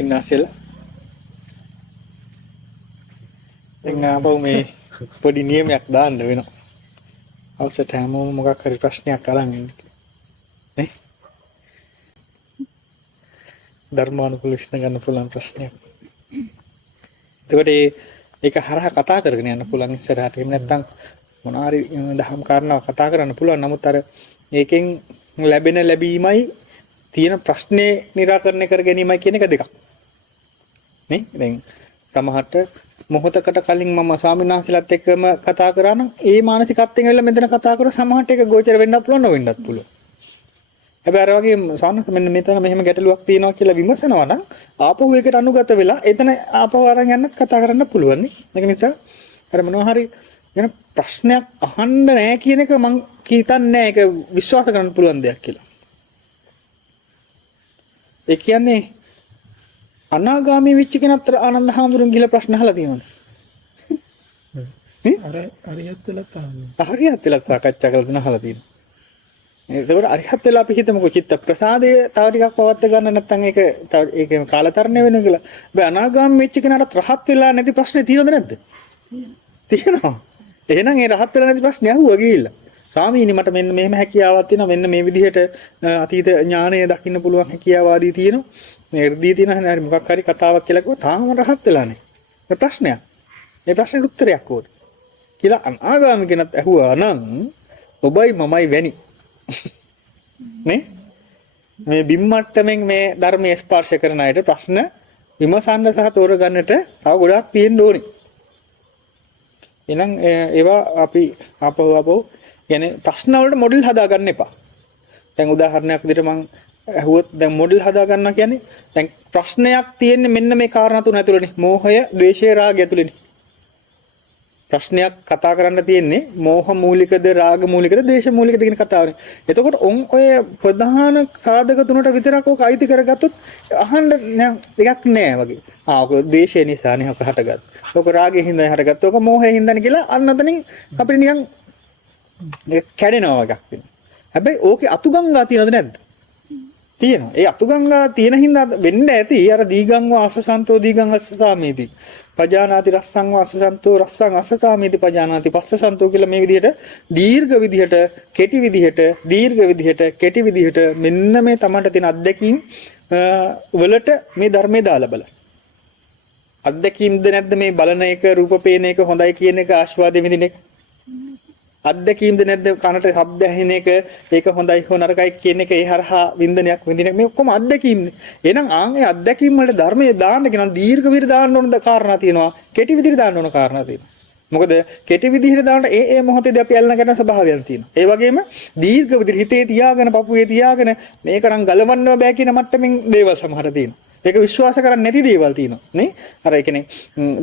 ඉන්නාසෙලා දැන් ආපහු මේ පොඩි නියමයක් දාන්න වෙනවා. අවසට හැමෝම මොකක් හරි ප්‍රශ්නයක් අරන් එන්න. නේ? ධර්මානුකූල විශ්න ගන්න පුළුවන් ප්‍රශ්නයක්. ඒකට ඒක හරහා කතා කරගෙන යන්න පුළුවන් ඉස්සරහට. එහෙම නැත්නම් මොනාරි දහම් කාරණාව කතා කරන්න පුළුවන්. නමුත් අර ඒකෙන් ලැබෙන ලැබීමයි තියෙන ප්‍රශ්නේ निराකරණය කර ගැනීමයි කියන එක දෙකක්. නේ? දැන් සමහරට මොහොතකට කලින් මම ස්වාමීන් වහන්සේලාත් එක්කම කතා කරා නම් ඒ මානසිකත්වයෙන් ඇවිල්ලා මෙතන කතා කරලා සමහරට ඒක ගෝචර වෙන්නත් පුළුවන් නොවෙන්නත් පුළුවන්. හැබැයි අර වගේ සානස මෙන්න මෙතන මෙහෙම ගැටලුවක් තියෙනවා කියලා විමසනවා නම් ආපහු ඒකට අනුගත වෙලා එතන ආපහු අරන් යන්නත් කතා කරන්න පුළුවන් නේ. ඒක නිසා අර මොනවා හරි වෙන ප්‍රශ්නයක් අහන්න නැහැ කියන එක මම හිතන්නේ නැහැ. ඒක විශ්වාස කරන්න පුළුවන් දෙයක් කියලා. ඒ කියන්නේ අනාගාමී වෙච්ච කෙනත් ආනන්ද හාමුදුරුවෝ ගිහලා ප්‍රශ්න අහලා තියෙනවද? අරියත් වෙලා තමයි. හරියට වෙලා සාකච්ඡා කරලා දෙන අහලා තියෙනවා. ඒකවල අරිහත් වෙලා අපි හිතමුකෝ චිත්ත ප්‍රසාදය තව ටිකක් පවත් ගන්න නැත්නම් ඒක කාලතරණය වෙනවා කියලා. බෑ අනාගාමී වෙච්ච කෙනාට රහත් වෙලා නැති ප්‍රශ්නේ තියෙනවද නැද්ද? තියෙනවා. එහෙනම් ඒ රහත් වෙලා නැති ප්‍රශ්නේ අහුවා ගිහිල්ලා. ස්වාමීනි මට මෙන්න මෙහෙම හැකියාවක් තියෙනවා. මෙන්න මේ විදිහට අතීත ඥානය දකින්න පුළුවන් හැකියාව ආදී තියෙනවා. මේ irdiy තියෙන හරි මොකක් හරි කතාවක් කියලා කිව්වා තාම රහත් වෙලා නැහැ. ඒ ප්‍රශ්නයක්. ඒ ප්‍රශ්නෙට උත්තරයක් ඕනේ. කියලා අනාගාමී කෙනත් ඇහුවා නම් ඔබයි මමයි වැනි. නේ? මේ බිම්මට්ටමින් මේ ධර්මයේ ස්පර්ශ කරන අයට ප්‍රශ්න විමසන්න සහ තෝරගන්නට තව ගොඩක් තියෙන්න ඕනේ. එහෙනම් ඒවා අපි ආපහු කියන්නේ ප්‍රශ්න වලට මොඩල් හදාගන්න එපා. දැන් උදාහරණයක් විදිහට මම ඇහුවොත් දැන් මොඩල් හදා ගන්නවා කියන්නේ දැන් ප්‍රශ්නයක් තියෙන්නේ මෙන්න මේ කාරණා තුන ඇතුළේනේ. මෝහය, ද්වේෂය, රාගය ඇතුළේනේ. ප්‍රශ්නයක් කතා කරන්න තියෙන්නේ මෝහ මූලිකද, රාග මූලිකද, ද්වේෂ මූලිකද කියන කතාවනේ. එතකොට ඔය ප්‍රධාන සාධක තුනට විතරක් ඔක අයිති කරගත්තොත් අහන්න එකක් නෑ වගේ. ඔක ද්වේෂය නිසානේ ඔක හටගත්තේ. ඔක රාගයෙන් හින්දා හටගත්තේ. ඔක මෝහයෙන් හින්දානේ කියලා අන්න අතනින් අපිට නිකන් කැඩෙනවා වගේ වෙනවා. හැබැයි ඕකේ අතුගංගා තියෙනවද නැද්ද? තියෙනවා. ඒ අතුගංගා තියෙන හින්දා වෙන්න ඇති අර දීගං වාසසන්තෝ දීගං අස්සසාමේති. පජානාති රස්සං වාසසන්තෝ රස්සං අස්සසාමේති පජානාති පස්සසන්තෝ කියලා මේ විදිහට දීර්ඝ විදිහට, කෙටි විදිහට, දීර්ඝ විදිහට, කෙටි විදිහට මෙන්න මේ තමන්ට තියෙන අත්දැකීම් වලට මේ ධර්මයේ දාලා බලන්න. අත්දැකීම්ද නැද්ද මේ බලන එක, රූප පේන එක, හොඳයි කියන එක, ආස්වාදයෙන් විඳින එක? අත්දැකීම්ද නැද්ද කනට ශබ්ද ඇහෙන එක, ඒක හොඳයි හෝ නරකයි කියන එක, ඒ හරහා වින්දනයක් විඳින මේ ඔක්කොම අත්දැකීම්නේ. එහෙනම් ඒ අත්දැකීම් වල ධර්මයේ දාන්න කියන දීර්ඝ විදිහට දාන්න ඕන කාරණා තියෙනවා, කෙටි විදිහට දාන්න ඕන කාරණා තියෙනවා. මොකද කෙටි විදිහට දාන්න ඒ මොහොතේදී අපි අල්ලන ගන්න ස්වභාවයක් තියෙනවා. ඒ වගේම දීර්ඝ විදිහට හිතේ තියාගෙන, පපුවේ තියාගෙන මේක නම් ගලවන්න බෑ කියන මට්ටමින් දේවල් සමහර තියෙනවා. ඒක විශ්වාස කරන්නේ නැති දේවල් තියෙනවා නේ. අර ඒ කියන්නේ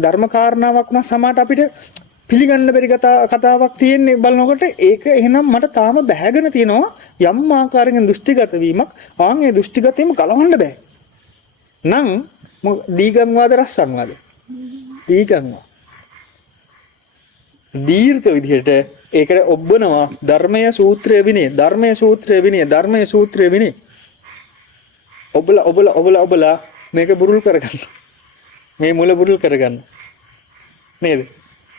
ධර්ම කාරණාවක් නම් සමහරට අපිට පිළිගන්න බැරි කතාවක් තියෙන්නේ බලනකොට ඒක එහෙනම් මට තාම බැහැගෙන තියෙනවා යම් ආකාරයකින් දෘෂ්ටිගත වීමක්. ඒ දෘෂ්ටිගතෙම ගලවන්න බෑ. නම් දීගං වාද රස්සං වාද. දීගං වා. දීර්ඝ විදිහට ඒකට ඔබනවා ධර්මයේ සූත්‍රය විනය, ධර්මයේ සූත්‍රය විනය, ධර්මයේ සූත්‍රය විනය. ඔබලා මේක බුරුල් කරගන්න. මේ මුල බුරුල් කරගන්න. නේද?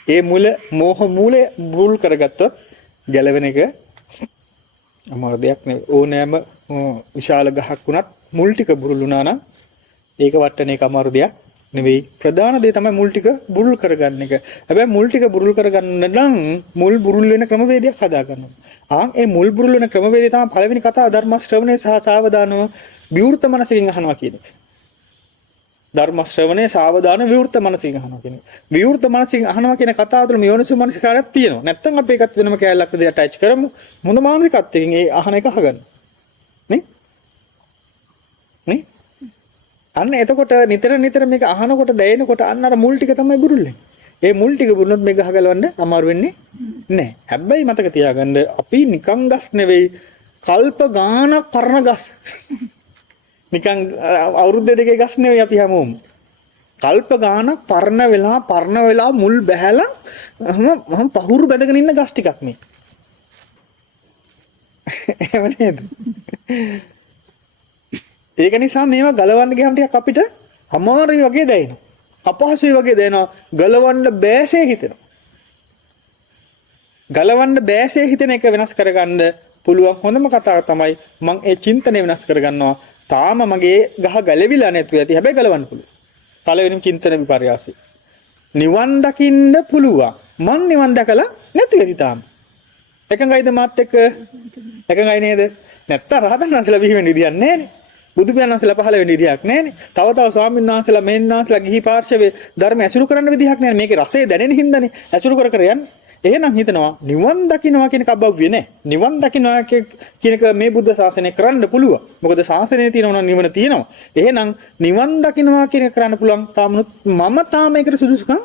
ඒ මෝහ මූලය බුරුල් කරගත්තොත් ගැලවෙන එක අමාරු දෙයක් නෙවෙයි. ඕනෑම විශාල ගහක් වුණත් මුල් ටික බුරුල් වුණා නම් ඒක වට්ටන එක අමාරු දෙයක් නෙවෙයි. ප්‍රධාන දේ තමයි මුල් ටික බුරුල් කරගන්න එක. හැබැයි මුල් ටික බුරුල් කරගන්න නම් මුල් බුරුල් වෙන ක්‍රමවේදයක් හදා ගන්න ඕනේ. ඒ මුල් බුරුල් වෙන ක්‍රමවේදය තමයි පළවෙනි කතාව ධර්ම ශ්‍රවණය සහ සාවධානව විවෘත මනසකින් අහනවා කියන්නේ. ධර්ම ශ්‍රවණේ සාවධාන විවෘත මනසින් අහනවා කියන්නේ. විවෘත මනසින් අහනවා කියන කතාව තුළ යෝනිසු මනසිකාරයක් තියෙනවා. නැත්තම් අපි ඒකත් වෙනම කැලලක් විදිහට ඇටච් කරමු. මොන මානසිකත්වයෙන් ඒ අහන එක අහගන්න. නේ? අන්න එතකොට නිතර මේක අහනකොට දැනෙනකොට අන්න අර මුල් ටික තමයි බුරුල් වෙන්නේ. ඒ මුල් ටික බුරුනොත් මේක ගහගලවන්න අමාරු වෙන්නේ නැහැ. හැබැයි මතක තියාගන්න අපි නිකන් ගස් නෙවෙයි කල්ප ගානක් පරණ ගස්. නිකන් අවුරුද්ද දෙකේ ගස් නෙවෙයි අපි හැමෝම. කල්ප ගානක් පරණ වෙලා මුල් බැහැලා මම පහුරු බැඳගෙන ඉන්න ගස් ටිකක් මේ. එහෙම නේද? ඒක නිසා මේවා ගලවන්න ගියාම ටිකක් අපිට අමාරුයි වගේ දැනෙනවා. අපහසුයි වගේ දැනෙනවා. ගලවන්න බෑසේ හිතෙනවා. ගලවන්න බෑසේ හිතෙන එක වෙනස් කරගන්න පුළුවන් හොඳම කතාව තමයි මම ඒ චින්තනය වෙනස් කරගන්නවා. තාම මගේ ගහ ගැලවිලා නැතුව ඇති. හැබැයි ගලවන්න පුළුවන්. පළවෙනිම චින්තන විපර්යාසය. නිවන් දකින්න පුළුවන්. මං නිවන් දැකලා නැති වෙයි තාම. එකඟයිද මාත් එක්ක? එකඟයි නේද? නැත්තම් රහතන් වහන්සේලා බිහි වෙන්න විදියක් නැහැනේ. බුදු පියාණන් වහන්සේලා පහළ වෙන්න විදියක් නැහැනේ. තව තව ස්වාමීන් වහන්සේලා මෙහෙන් වහන්සේලා ගිහි පාර්ශවයේ ධර්ම ඇසුරු කරන්න විදියක් නැහැනේ. මේකේ රසය දැනෙන හින්දානේ ඇසුරු කර කර යන්නේ. එහෙනම් හිතනවා නිවන් දකින්නවා කියන එක අබව්‍ය නෑ. නිවන් දකින්නවා කියන එක මේ බුද්ධ ශාසනය කරන්න පුළුවන්. මොකද ශාසනයේ තියෙනවා නම් නිවන තියෙනවා. එහෙනම් නිවන් දකින්නවා කියන එක කරන්න පුළුවන්. මම තාම ඒකට සුදුසුකම්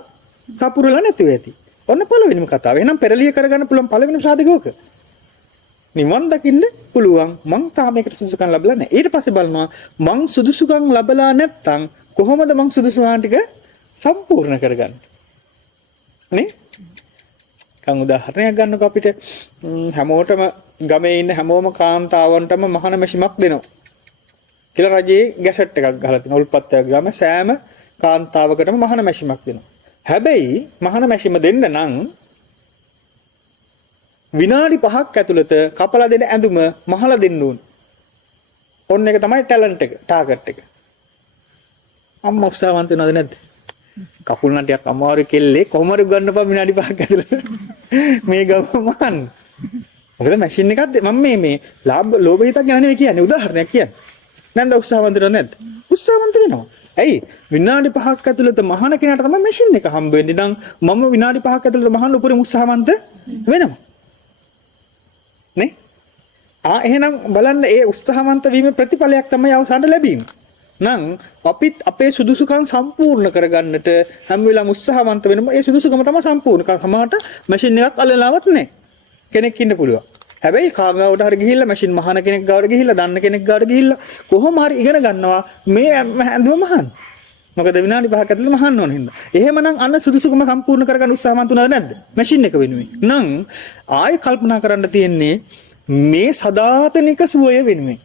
කපුරලා නැතුව ඇති. ඔන්න පළවෙනිම කතාව. එහෙනම් පෙරලිය කරගන්න පුළුවන් පළවෙනිම සාධකෝක. නිවන් දකින්න පුළුවන්. මං තාම ඒකට සුදුසුකම් ලැබලා නැහැ. ඊට පස්සේ බලනවා මං සුදුසුකම් ලැබලා නැත්තම් කොහොමද මං සුදුසුකම් ටික සම්පූර්ණ කරගන්නේ? නේ? කන් උදාහරණයක් ගන්නකො අපිට හැමෝටම ගමේ ඉන්න හැමෝම කාන්තාවන්ටම මහාන මැෂිමක් දෙනවා. කියලා රජයේ ගැසට් එකක් ගහලා තියෙනවා. උල්පත්තයක් ගාම සෑම කාන්තාවකටම මහාන මැෂිමක් දෙනවා. හැබැයි මහාන මැෂිම දෙන්න නම් විනාඩි 5ක් ඇතුළත කපලා දෙන ඇඳුම මහලා දෙන්න ඕන. ඔන්න එක තමයි ටැලන්ට් එක, ටාගට් එක. අම්මා උත්සාහවන්ත වෙනවද නැද්ද? කකුල් නටියක් අමාරු කෙල්ලේ කොහමද ගන්නපන් විනාඩි 5ක් ඇතුළත මේ ගම මහන්න. මොකද මැෂින් එකක් මම මේ ලෝභ හිතක් ගැන නෙවෙයි කියන්නේ උදාහරණයක් කියන්නේ. නැන්ද උත්සාහවන්ත නැද්ද? උත්සාහවන්ත වෙනවා. ඇයි විනාඩි 5ක් ඇතුළත මහාන කෙනාට තමයි මැෂින් එක හම්බ වෙන්නේ. නම් මම විනාඩි 5ක් ඇතුළත මහාන උපරිම උත්සාහවන්ත වෙනවා. නේ? එහෙනම් බලන්න ඒ උත්සාහවන්ත වීමේ ප්‍රතිඵලයක් තමයි අවසානට ලැබීම. නම් අපිත් අපේ සුදුසුකම් සම්පූර්ණ කරගන්නට හැම වෙලාවෙම උත්සාහවන්ත වෙනවා. ඒ සුදුසුකම තමයි සම්පූර්ණ. සමහරට මැෂින් එකක් අල්ලලාවත් නැහැ. කෙනෙක් ඉන්න පුළුවන්. හැබැයි කාගාවට හරි ගිහිල්ලා මැෂින් මහාන කෙනෙක් ගාවට ගිහිල්ලා දන්න කෙනෙක් ගාවට ගිහිල්ලා කොහොම හරි ඉගෙන ගන්නවා මේ ඇඳුම මහාන. මොකද විනාඩි 5ක් ඇතුළත මහාන්න ඕන හින්දා. එහෙමනම් අන්න සුදුසුකම සම්පූර්ණ කරගන්න උත්සාහවන්ත උනාද නැද්ද? මැෂින් එක වෙනුවෙන්. නම් ආයෙ කල්පනා කරන්න තියෙන්නේ මේ සදාතනික සුවය වෙනුවෙන්.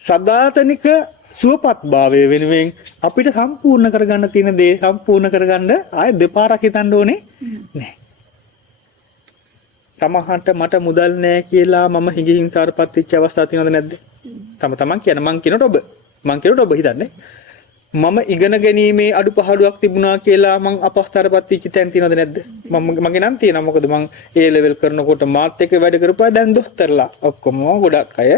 සදාතනික සුවපත් භාවය වෙනුවෙන් අපිට සම්පූර්ණ කරගන්න තියෙන දේ සම්පූර්ණ කරගන්න ආයෙ දෙපාරක් හිතන්න ඕනේ නැහැ. තමහට මට මුදල් නැහැ කියලා මම හිඟිහිංසාරපත් වෙච්ච අවස්ථා තියෙනවද නැද්ද? තමන් කියන මං කියනකොට ඔබ හිතන්නේ මම ඉගෙන ගැනීමේ අඩුපාඩුවක් තිබුණා කියලා මං අපස්තරපත් වෙච්ච තැන් තියෙනවද නැද්ද? මගේ නම් තියෙනවා. මොකද මං A level කරනකොට මාත් එක්ක වැඩ කරපුවා දැන් දොස්තරලා ඔක්කොම ගොඩක් අය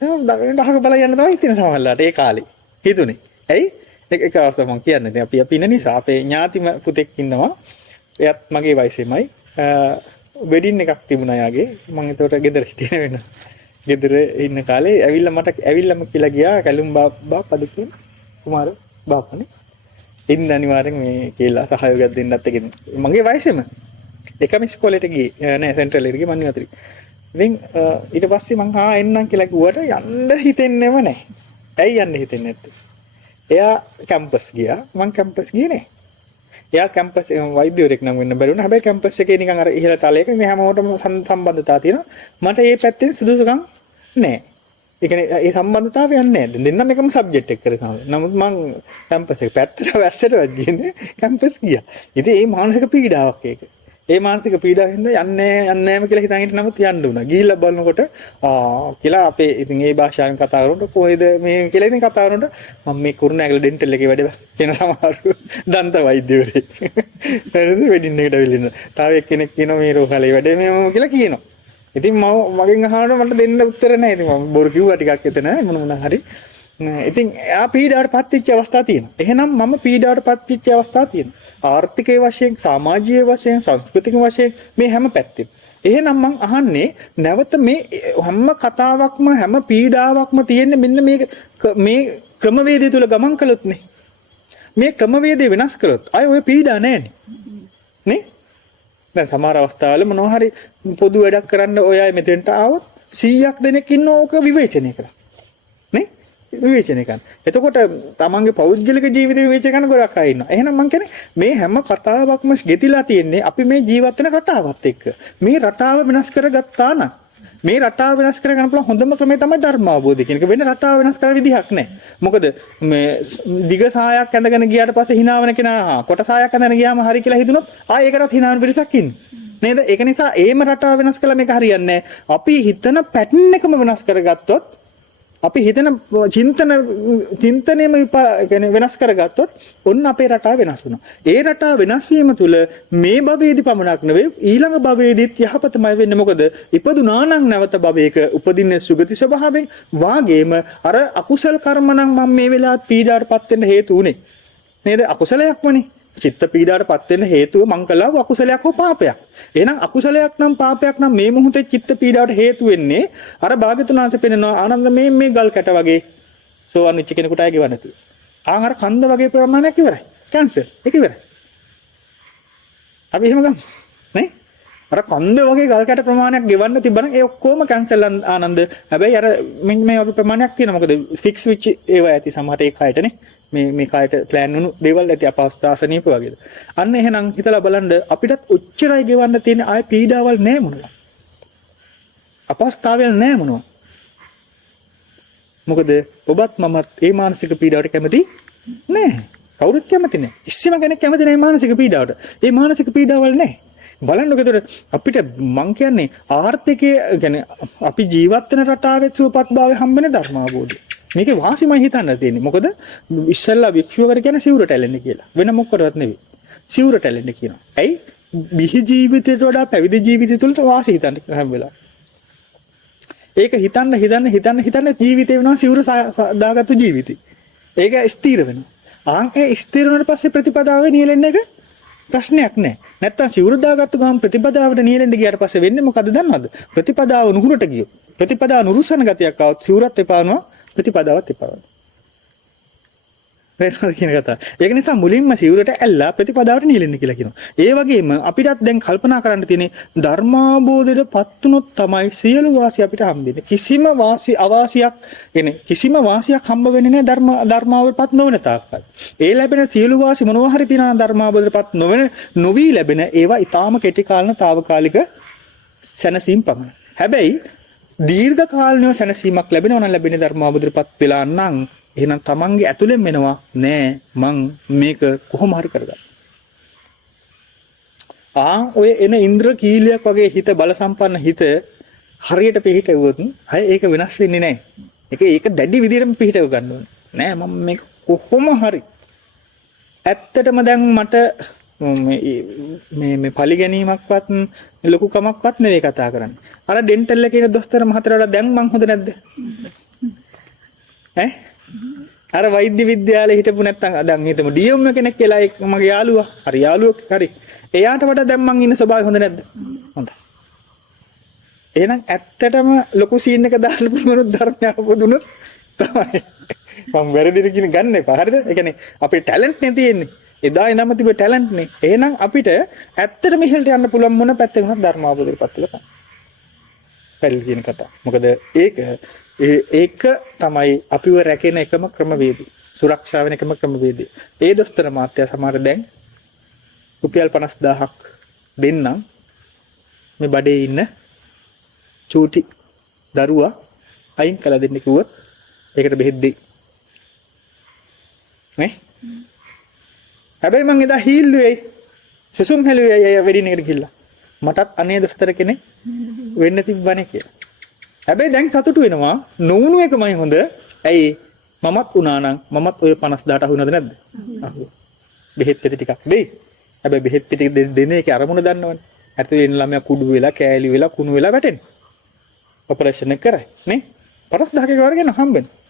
දහක බල යන්න තමයි හිතෙන සමහරලාට ඒ කාලේ හිතුනේ. ඇයි? ඒක අවස්ථාවක් මං කියන්නේ. අපි ඉන්න නිසා අපේ ඥාතිම පුතෙක් ඉන්නවා. එයාත් මගේ වයසෙමයි. වෙඩින් එකක් තිබුණා යාගේ. මං ඒතකොට ගෙදර හිටියේ වෙන. ගෙදර ඉන්න කාලේ ඇවිල්ලාම කියලා ගියා කැලුම් බාප්පද කියන කුමාර බාප්පනේ. ඉන්න අනිවාර්යෙන් මේ කියලා සහයෝගයක් දෙන්නත් එකනේ. මගේ වයසෙම එකම ඉස්කෝලේට ගියේ නෑ සෙන්ට්‍රල් එකට ගියේ මන් නිවතරේ. ඉතින් ඊට පස්සේ මං එන්නම් කියලා කිව්වට යන්න හිතෙන්නේම නෑ. ඇයි යන්න හිතෙන්නේ නැත්තේ? එයා කැම්පස් ගියා. මං කැම්පස් ගියේ නෑ. එයා කැම්පස් වෛද්‍යවරයෙක් නම් වෙන්න බැරි වුණා. හැබැයි කැම්පස් එකේ නිකන් අර ඉහළ තලයක මේ හැමෝටම සම්බන්ධතාව තියෙනවා. මට ඒ පැත්තෙන් සුදුසුකම් නෑ. ඒ කියන්නේ ඒ සම්බන්ධතාවයක් නැහැ. දෙන්නම එකම සබ්ජෙක්ට් එක කරේ තමයි. නමුත් මං කැම්පස් එක පැත්තට වැස්සට වැජ්ජින්නේ කැම්පස් ගියා. ඉතින් ඒ මානසික පීඩාවක් ඒක. ඒ මානසික පීඩාවෙන් යන්නේ නැම කියලා හිතන් හිටිය නමුත් යන්න උනා. ගිහිල්ලා බලනකොට කියලා අපේ ඉතින් ඒ භාෂාවෙන් කතා කරනකොට කොහෙද මේ කියලා ඉතින් කතා කරනකොට මම මේ කුරුණෑගල ඩෙන්ටල් එකේ වැඩ වෙන සමහරු දන්ත වෛද්‍යවරයෙක්. හරිද වෙඩින් එකට ඇවිල්ලා. තව එක්කෙනෙක් කියනවා මේ රෝහලේ වැඩ මෙහෙම කියලා කියනවා. ඉතින් මගෙන් අහනකොට මට දෙන්න උත්තර නැහැ. ඉතින් මම බොරු කිව්වා ටිකක් එතන මොන හරි. ඉතින් එයා පීඩාවටපත් වෙච්ච අවස්ථා තියෙනවා. එහෙනම් මම පීඩාවටපත් වෙච්ච අවස්ථා තියෙනවා. ආර්ථිකයේ වශයෙන්, සමාජීය වශයෙන්, සංස්කෘතික වශයෙන් මේ හැම පැත්තෙම. එහෙනම් මං අහන්නේ නැවත මේ හැම කතාවක්ම හැම පීඩාවක්ම තියෙන්නේ මෙන්න මේ ක්‍රමවේදය තුල ගමන් කළොත් නේ. මේ ක්‍රමවේදය වෙනස් කළොත් අය ඔය පීඩා නැහැනේ. නේ? දැන් සමහර අවස්ථාවල මොනවා හරි පොදු වැඩක් කරන්න ඔය අය මෙතෙන්ට ආවොත් 100ක් දෙනෙක් ඉන්න ඕක විවේචනය කරා. නේ? විවේචනය කරන. එතකොට තමන්ගේ පෞද්ගලික ජීවිත විවේචනය කරන ගොඩක් අය ඉන්නවා. එහෙනම් මං කියන්නේ මේ හැම කතාවක්ම ගෙතිලා තියෙන්නේ අපි මේ ජීවත් වෙන රටාවත් එක්ක. මේ රටාව වෙනස් කරගත්තා නම් මේ රටාව වෙනස් කරගන්න පුළුවන් හොඳම ක්‍රමය තමයි ධර්ම අවබෝධය කියන එක. වෙන රටාව වෙනස් කරන්න විදිහක් නැහැ. මොකද මේ දිග සායක් ඇඳගෙන ගියාට පස්සේ hinaවන කෙනා කොට සායක් ඇඳගෙන ගියාම හරි කියලා හිතුනොත් ආයෙ ඒකටත් hinaවන පිරිසක් ඉන්නේ. නේද? ඒක නිසා ඒම රටාව වෙනස් කළා මේක හරියන්නේ නැහැ. අපි හිතන පැටර්න් එකම වෙනස් කරගත්තොත් අපි හිතන චින්තනයම يعني වෙනස් කරගත්තොත් ඔන්න අපේ රටාව වෙනස් වෙනවා. ඒ රටාව වෙනස් වීම තුළ මේ භවයේදී පමණක් නෙවෙයි ඊළඟ භවයේදීත් යහපතමයි වෙන්නේ. මොකද ඉපදුනා නම් නැවත භවයක උපදින්නේ සුගති ස්වභාවයෙන් වාගේම අර අකුසල කර්ම නම් මම මේ වෙලාවට පීඩාවටපත් වෙන්න හේතු උනේ. නේද? අකුසලයක්මනේ. චිත්ත පීඩාවටපත් වෙන්න හේතුව මං කළා අකුසලයක් හෝ පාපයක්. එහෙනම් අකුසලයක් නම් පාපයක් නම් මේ මොහොතේ චිත්ත පීඩාවට හේතු වෙන්නේ අර භාග්‍යතුන් වහන්සේ පෙන්නනවා ආනන්ද මේ ගල් කැට වගේ සෝවන් වෙච්ච කෙනෙකුට ආයෙ ගෙවන්න නැතුව. ආහාර කන්ද වගේ ප්‍රමාණයක් ඉවරයි. කැන්සර් ඒක ඉවරයි. අපි එහෙම ගමු. නේ? අර කන්ද වගේ ගල් කැට ප්‍රමාණයක් ගෙවන්න තිබ්බනම් ඒ ඔක්කොම කැන්සල් ආනන්ද. හැබැයි අර මේ වගේ ප්‍රමාණයක් තියෙනවා. මොකද ෆික්ස් වෙච්ච ඒවා ඇති සමහරට ඒ කයටනේ. මේ කායට ප්ලෑන් වුණු දේවල් ඇති අපහසුතාවසනීප වගේද. අන්න එහෙනම් හිතලා බලන්න අපිටත් ඔච්චරයි ගෙවන්න තියෙන ආය පීඩාවල් නැහැ මොනවා. අපහසුතාවයල් නැහැ මොනවා. මොකද ඔබත් මමත් මේ මානසික පීඩාවට කැමති නැහැ. කවුරුත් කැමති නැහැ. කිසිම කෙනෙක් කැමති නැහැ මානසික පීඩාවට. මේ මානසික පීඩාවල් නැහැ. බලන්නකො එතකොට අපිට මං කියන්නේ ආර්ථිකයේ කියන්නේ අපි ජීවත් වෙන රටාවේ සුවපත්භාවය හම්බෙන්නේ ධර්ම අවබෝධය. මේකේ වාසිමයි හිතන්න තියෙන්නේ. මොකද ඉස්සෙල්ලා වික්ෂුවකට කියන්නේ සිවුරට ඇලෙන්න කියලා. වෙන මොකකටවත් නෙවෙයි. සිවුරට ඇලෙන්න කියනවා. ඇයි? බිහි ජීවිතයට වඩා පැවිදි ජීවිතය තුළට වාසි හිතන්න හැම වෙලාවෙම. ඒක හිතන්න ජීවිතේ වෙනවා සිවුර දාගත්ත ජීවිතේ. ඒක ස්ථිර වෙනවා. ආන්ගේ ස්ථිර වුණාට පස්සේ ප්‍රතිපදාවේ නියැලෙන්න එක ප්‍රශ්නයක් නැහැ. නැත්තම් සිවුර දාගත්ත ගමන් ප්‍රතිපදාවට නියැලෙන්න ගියාට පස්සේ වෙන්නේ මොකද දන්නවද? ප්‍රතිපදාව නුහුරට ගියෝ. ප්‍රතිපදාව නුරුස්සන ගතියක් આવත් සිවුරත් එපානවා ප්‍රතිපදාවත් එපාවද. වෙනවද කියන කතාව. ඒක නිසා මුලින්ම සිවුරට ඇල්ලා ප්‍රතිපදාවට නියැලෙන්න කියලා කියනවා. ඒ වගේම අපිටත් දැන් කල්පනා කරන්න තියෙන්නේ ධර්මාබෝධයටපත් වුණොත් තමයි සියලු වාසිය අපිට හම්බෙන්නේ. කිසිම වාසියක් හම්බ වෙන්නේ නැහැ ධර්මාවටපත් නොවන තාක්කල්. ඒ ලැබෙන සියලු වාසි මොනවා හරි තියනා ධර්මාබෝධයටපත් නොවි ලැබෙන ඒවා ඊටාම කෙටි කාලන తాවකාලික සැනසීම් පමණයි. හැබැයි දීර්ඝ කාලීනව සැනසීමක් ලැබෙනවා නම් ලැබෙන ධර්මාබෝධයටපත් වෙලා නම් එහෙනම් තමන්ගේ ඇතුලෙන් වෙනවා නෑ මං මේක කොහොම හරි කරගන්න. ඔය එන ඉන්ද්‍ර කීලියක් වගේ හිත බල සම්පන්න හිත හරියට පිහිටවුවොත් අය ඒක වෙනස් වෙන්නේ නෑ. ඒක දැඩි විදිහටම පිහිටව ගන්න ඕනේ. නෑ මම මේක කොහොම හරි ඇත්තටම දැන් මට මේ පලි ගැනීමක්වත් ලොකු කමක්වත් නෙවෙයි කතා කරන්නේ. අර ඩෙන්ටල් එකේ ඉන්න දොස්තර මහත්තයාට වඩා දැන් මං හොඳ නැද්ද? අර වෛද්‍ය විද්‍යාලේ හිටපු නැත්තම් දැන් හිතමු ඩීඑම් කෙනෙක් කියලා මගේ යාළුවා. හරි යාළුවෙක් හරි. එයාට වඩා දැන් මං ඉන්න ස්වභාවය හොඳ නැද්ද? හොඳයි. එහෙනම් ඇත්තටම ලොකු සීන් එක දාන්න පුළුවන් ධර්මය අවබෝධුනොත් තමයි. මම වැරදිට කියන ගන්න එපා. හරිද? ඒ කියන්නේ අපේ ටැලන්ට් නේ තියෙන්නේ. එදා ඉඳන්ම තිබ්බ ටැලන්ට් නේ. එහෙනම් අපිට ඇත්තටම ඉහළට යන්න පුළුවන් මොන පැත්තේ වුණත් ධර්ම අවබෝධයටපත් වෙලා තමයි. පැල් කියන කතාව. මොකද ඒක තමයි අපිව රැකෙන එකම ක්‍රමවේදය. සුරක්ෂා වෙන එකම ක්‍රමවේදය. ඒ දොස්තර මාත්‍යා සමහර දැන් රුපියල් 50000ක් දෙන්නම් මේ බඩේ ඉන්න චූටි දරුවා අයින් කළ දෙන්න කිව්වොත් ඒකට බෙහෙත් දෙයි. නේ? හැබැයි මං එදා හීල්ලුවේ සුසුම් හැලුවේ වෙඩින් එකට ගිහිල්ලා. මටත් අනේ දොස්තර කෙනෙක් වෙන්න තිබ්බනේ කියලා. හැබැයි දැන් සතුටු වෙනවා නොවුණු එකමයි හොඳ. ඇයි මමත් උනා නම් මමත් ඔය 50000ට අහුනද නැද්ද? අහුව. බෙහෙත් පෙති ටිකක් දෙයි. හැබැයි බෙහෙත් පෙති දෙන එකේ අරමුණ දන්නවනේ. ඇතුලේ ඉන්න ළමයා කුඩු වෙලා කෑලි වෙලා කුණු වෙලා වැටෙනවා. ඔපරේෂන් එක කරයි නේ 50000ක වර්ගෙන හම්බෙන්නේ.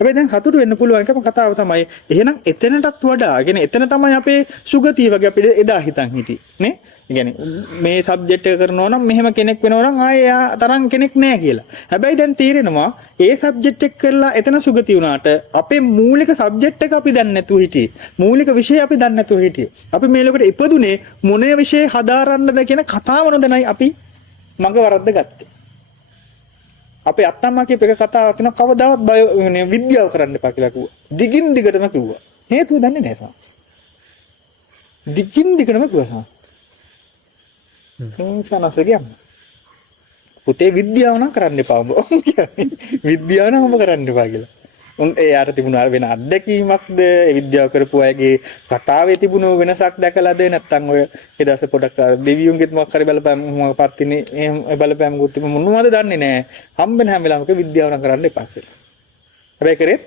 හැබැයි දැන් සතුටු වෙන්න පුළුවන් එකම කතාව තමයි. එහෙනම් එතනටත් වඩා يعني එතන තමයි අපේ සුගතිය වගේ අපිට එදා හිතන් හිටියේ නේ. يعني මේ සබ්ජෙක්ට් එක කරනවා නම් මෙහෙම කෙනෙක් වෙනවා නම් ආයේ එයා තරම් කෙනෙක් නෑ කියලා. හැබැයි දැන් තීරෙනවා ඒ සබ්ජෙක්ට් එක කරලා එතන සුගති වුණාට අපේ මූලික සබ්ජෙක්ට් එක අපි දන්නේ නැතුව හිටියේ. මූලික විෂය අපි දන්නේ නැතුව හිටියේ. අපි මේ ලෝකෙට ඉපදුනේ මොනේ විෂය හදාරන්නද කියන කතාව නොදැනයි අපි මඟ වරද්ද ගත්තේ. අපේ අත්තම්මා කියප එක කතාවක් තියෙනවා කවදාවත් විද්‍යාව කරන්න එපා කියලා කිව්වා. දිගින් දිගටම කිව්වා. හේතුව දන්නේ නැහැ. දිගින් දිගටම කිව්වා. පුතේ විද්‍යාව නම් කරන්න එපා ඔබ. විද්‍යාව නම් ඔබ කරන්න එපා කියලා. උන් එයාට තිබුණ වෙන අත්දැකීමක්ද ඒ විද්‍යාව කරපු අයගේ කතාවේ තිබුණ වෙනසක් දැකලාද නැත්නම් ඔය ඊදස පොඩක් දෙවියන්ගෙත් මොකක් හරි බලපෑම් මොකක්වත් ඉන්නේ එහෙම බලපෑම් ගුත් මොනවද දන්නේ නැහැ. හම්බෙන හැම වෙලාවක විද්‍යාව නම් කරන්න එපා කියලා. හැබැයි කරෙත්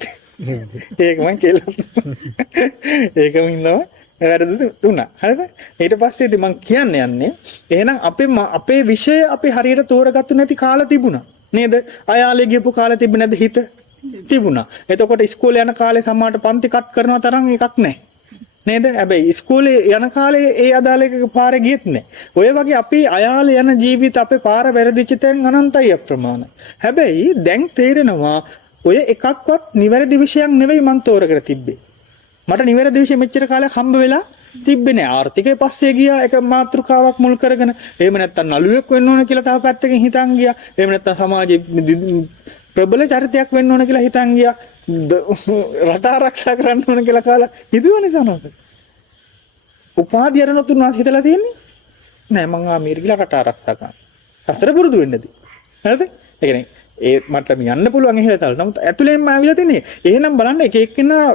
ඒක මං කියලා. ඒකම ඉන්නවා වැරදි දුන්නා. හරිද? ඊට පස්සේ ඉතින් මං කියන්න යන්නේ එහෙනම් අපේ විෂය අපි හරියට තෝරගත්තු නැති කාලා තිබුණා. නේද? අයාලේ ගියපු කාලා තිබුණ නැද්ද හිත? තිබුණා. එතකොට ඉස්කෝලේ යන කාලේ සමහරට පන්ති කට් කරනවා තරම් එකක් නැහැ. නේද? හැබැයි ඉස්කෝලේ යන කාලේ ඒ අදාළ එක පාරේ ගියෙත් නැහැ. ඔය වගේ අපි අයාලේ යන ජීවිත අපේ පාර වැරදිච්ච තැන් අනන්තයි අප්‍රමාණ. හැබැයි දැන් තේරෙනවා ඔය එකක්වත් නිවැරදි විෂයක් නෙවෙයි මං තෝරගෙන තිබ්බේ. මට නිවැරදි විෂය මෙච්චර කාලයක් හම්බ වෙලා තිබ්බේ නෑ. ආර්ථිකය පස්සේ ගියා එක මාතෘකාවක් මුල් කරගෙන. එහෙම නැත්නම් නළුවෙක් වෙන්න ඕන කියලා තව පැත්තකින් හිතන් ගියා. එහෙම නැත්නම් සමාජයේ ප්‍රබල චරිතයක් වෙන්න ඕන කියලා හිතන් ගියා. රට ආරක්ෂා කරන්න ඕන කියලා කාලා හිතුවනේ සනෝක. උපාධිය අරනොත් උන්වහන්සේ හිතලා තියෙන්නේ නෑ මං ආමීර කියලා රට ආරක්ෂා කරන්න. හතර පුරුදු වෙන්නද? හරිද? ඒ කියන්නේ ඒ මට්ටම යන්න පුළුවන් එහෙලා තල. නමුත් ඇතුළෙන්ම ආවිලා තින්නේ. එහෙනම් බලන්න එක එක්කෙනා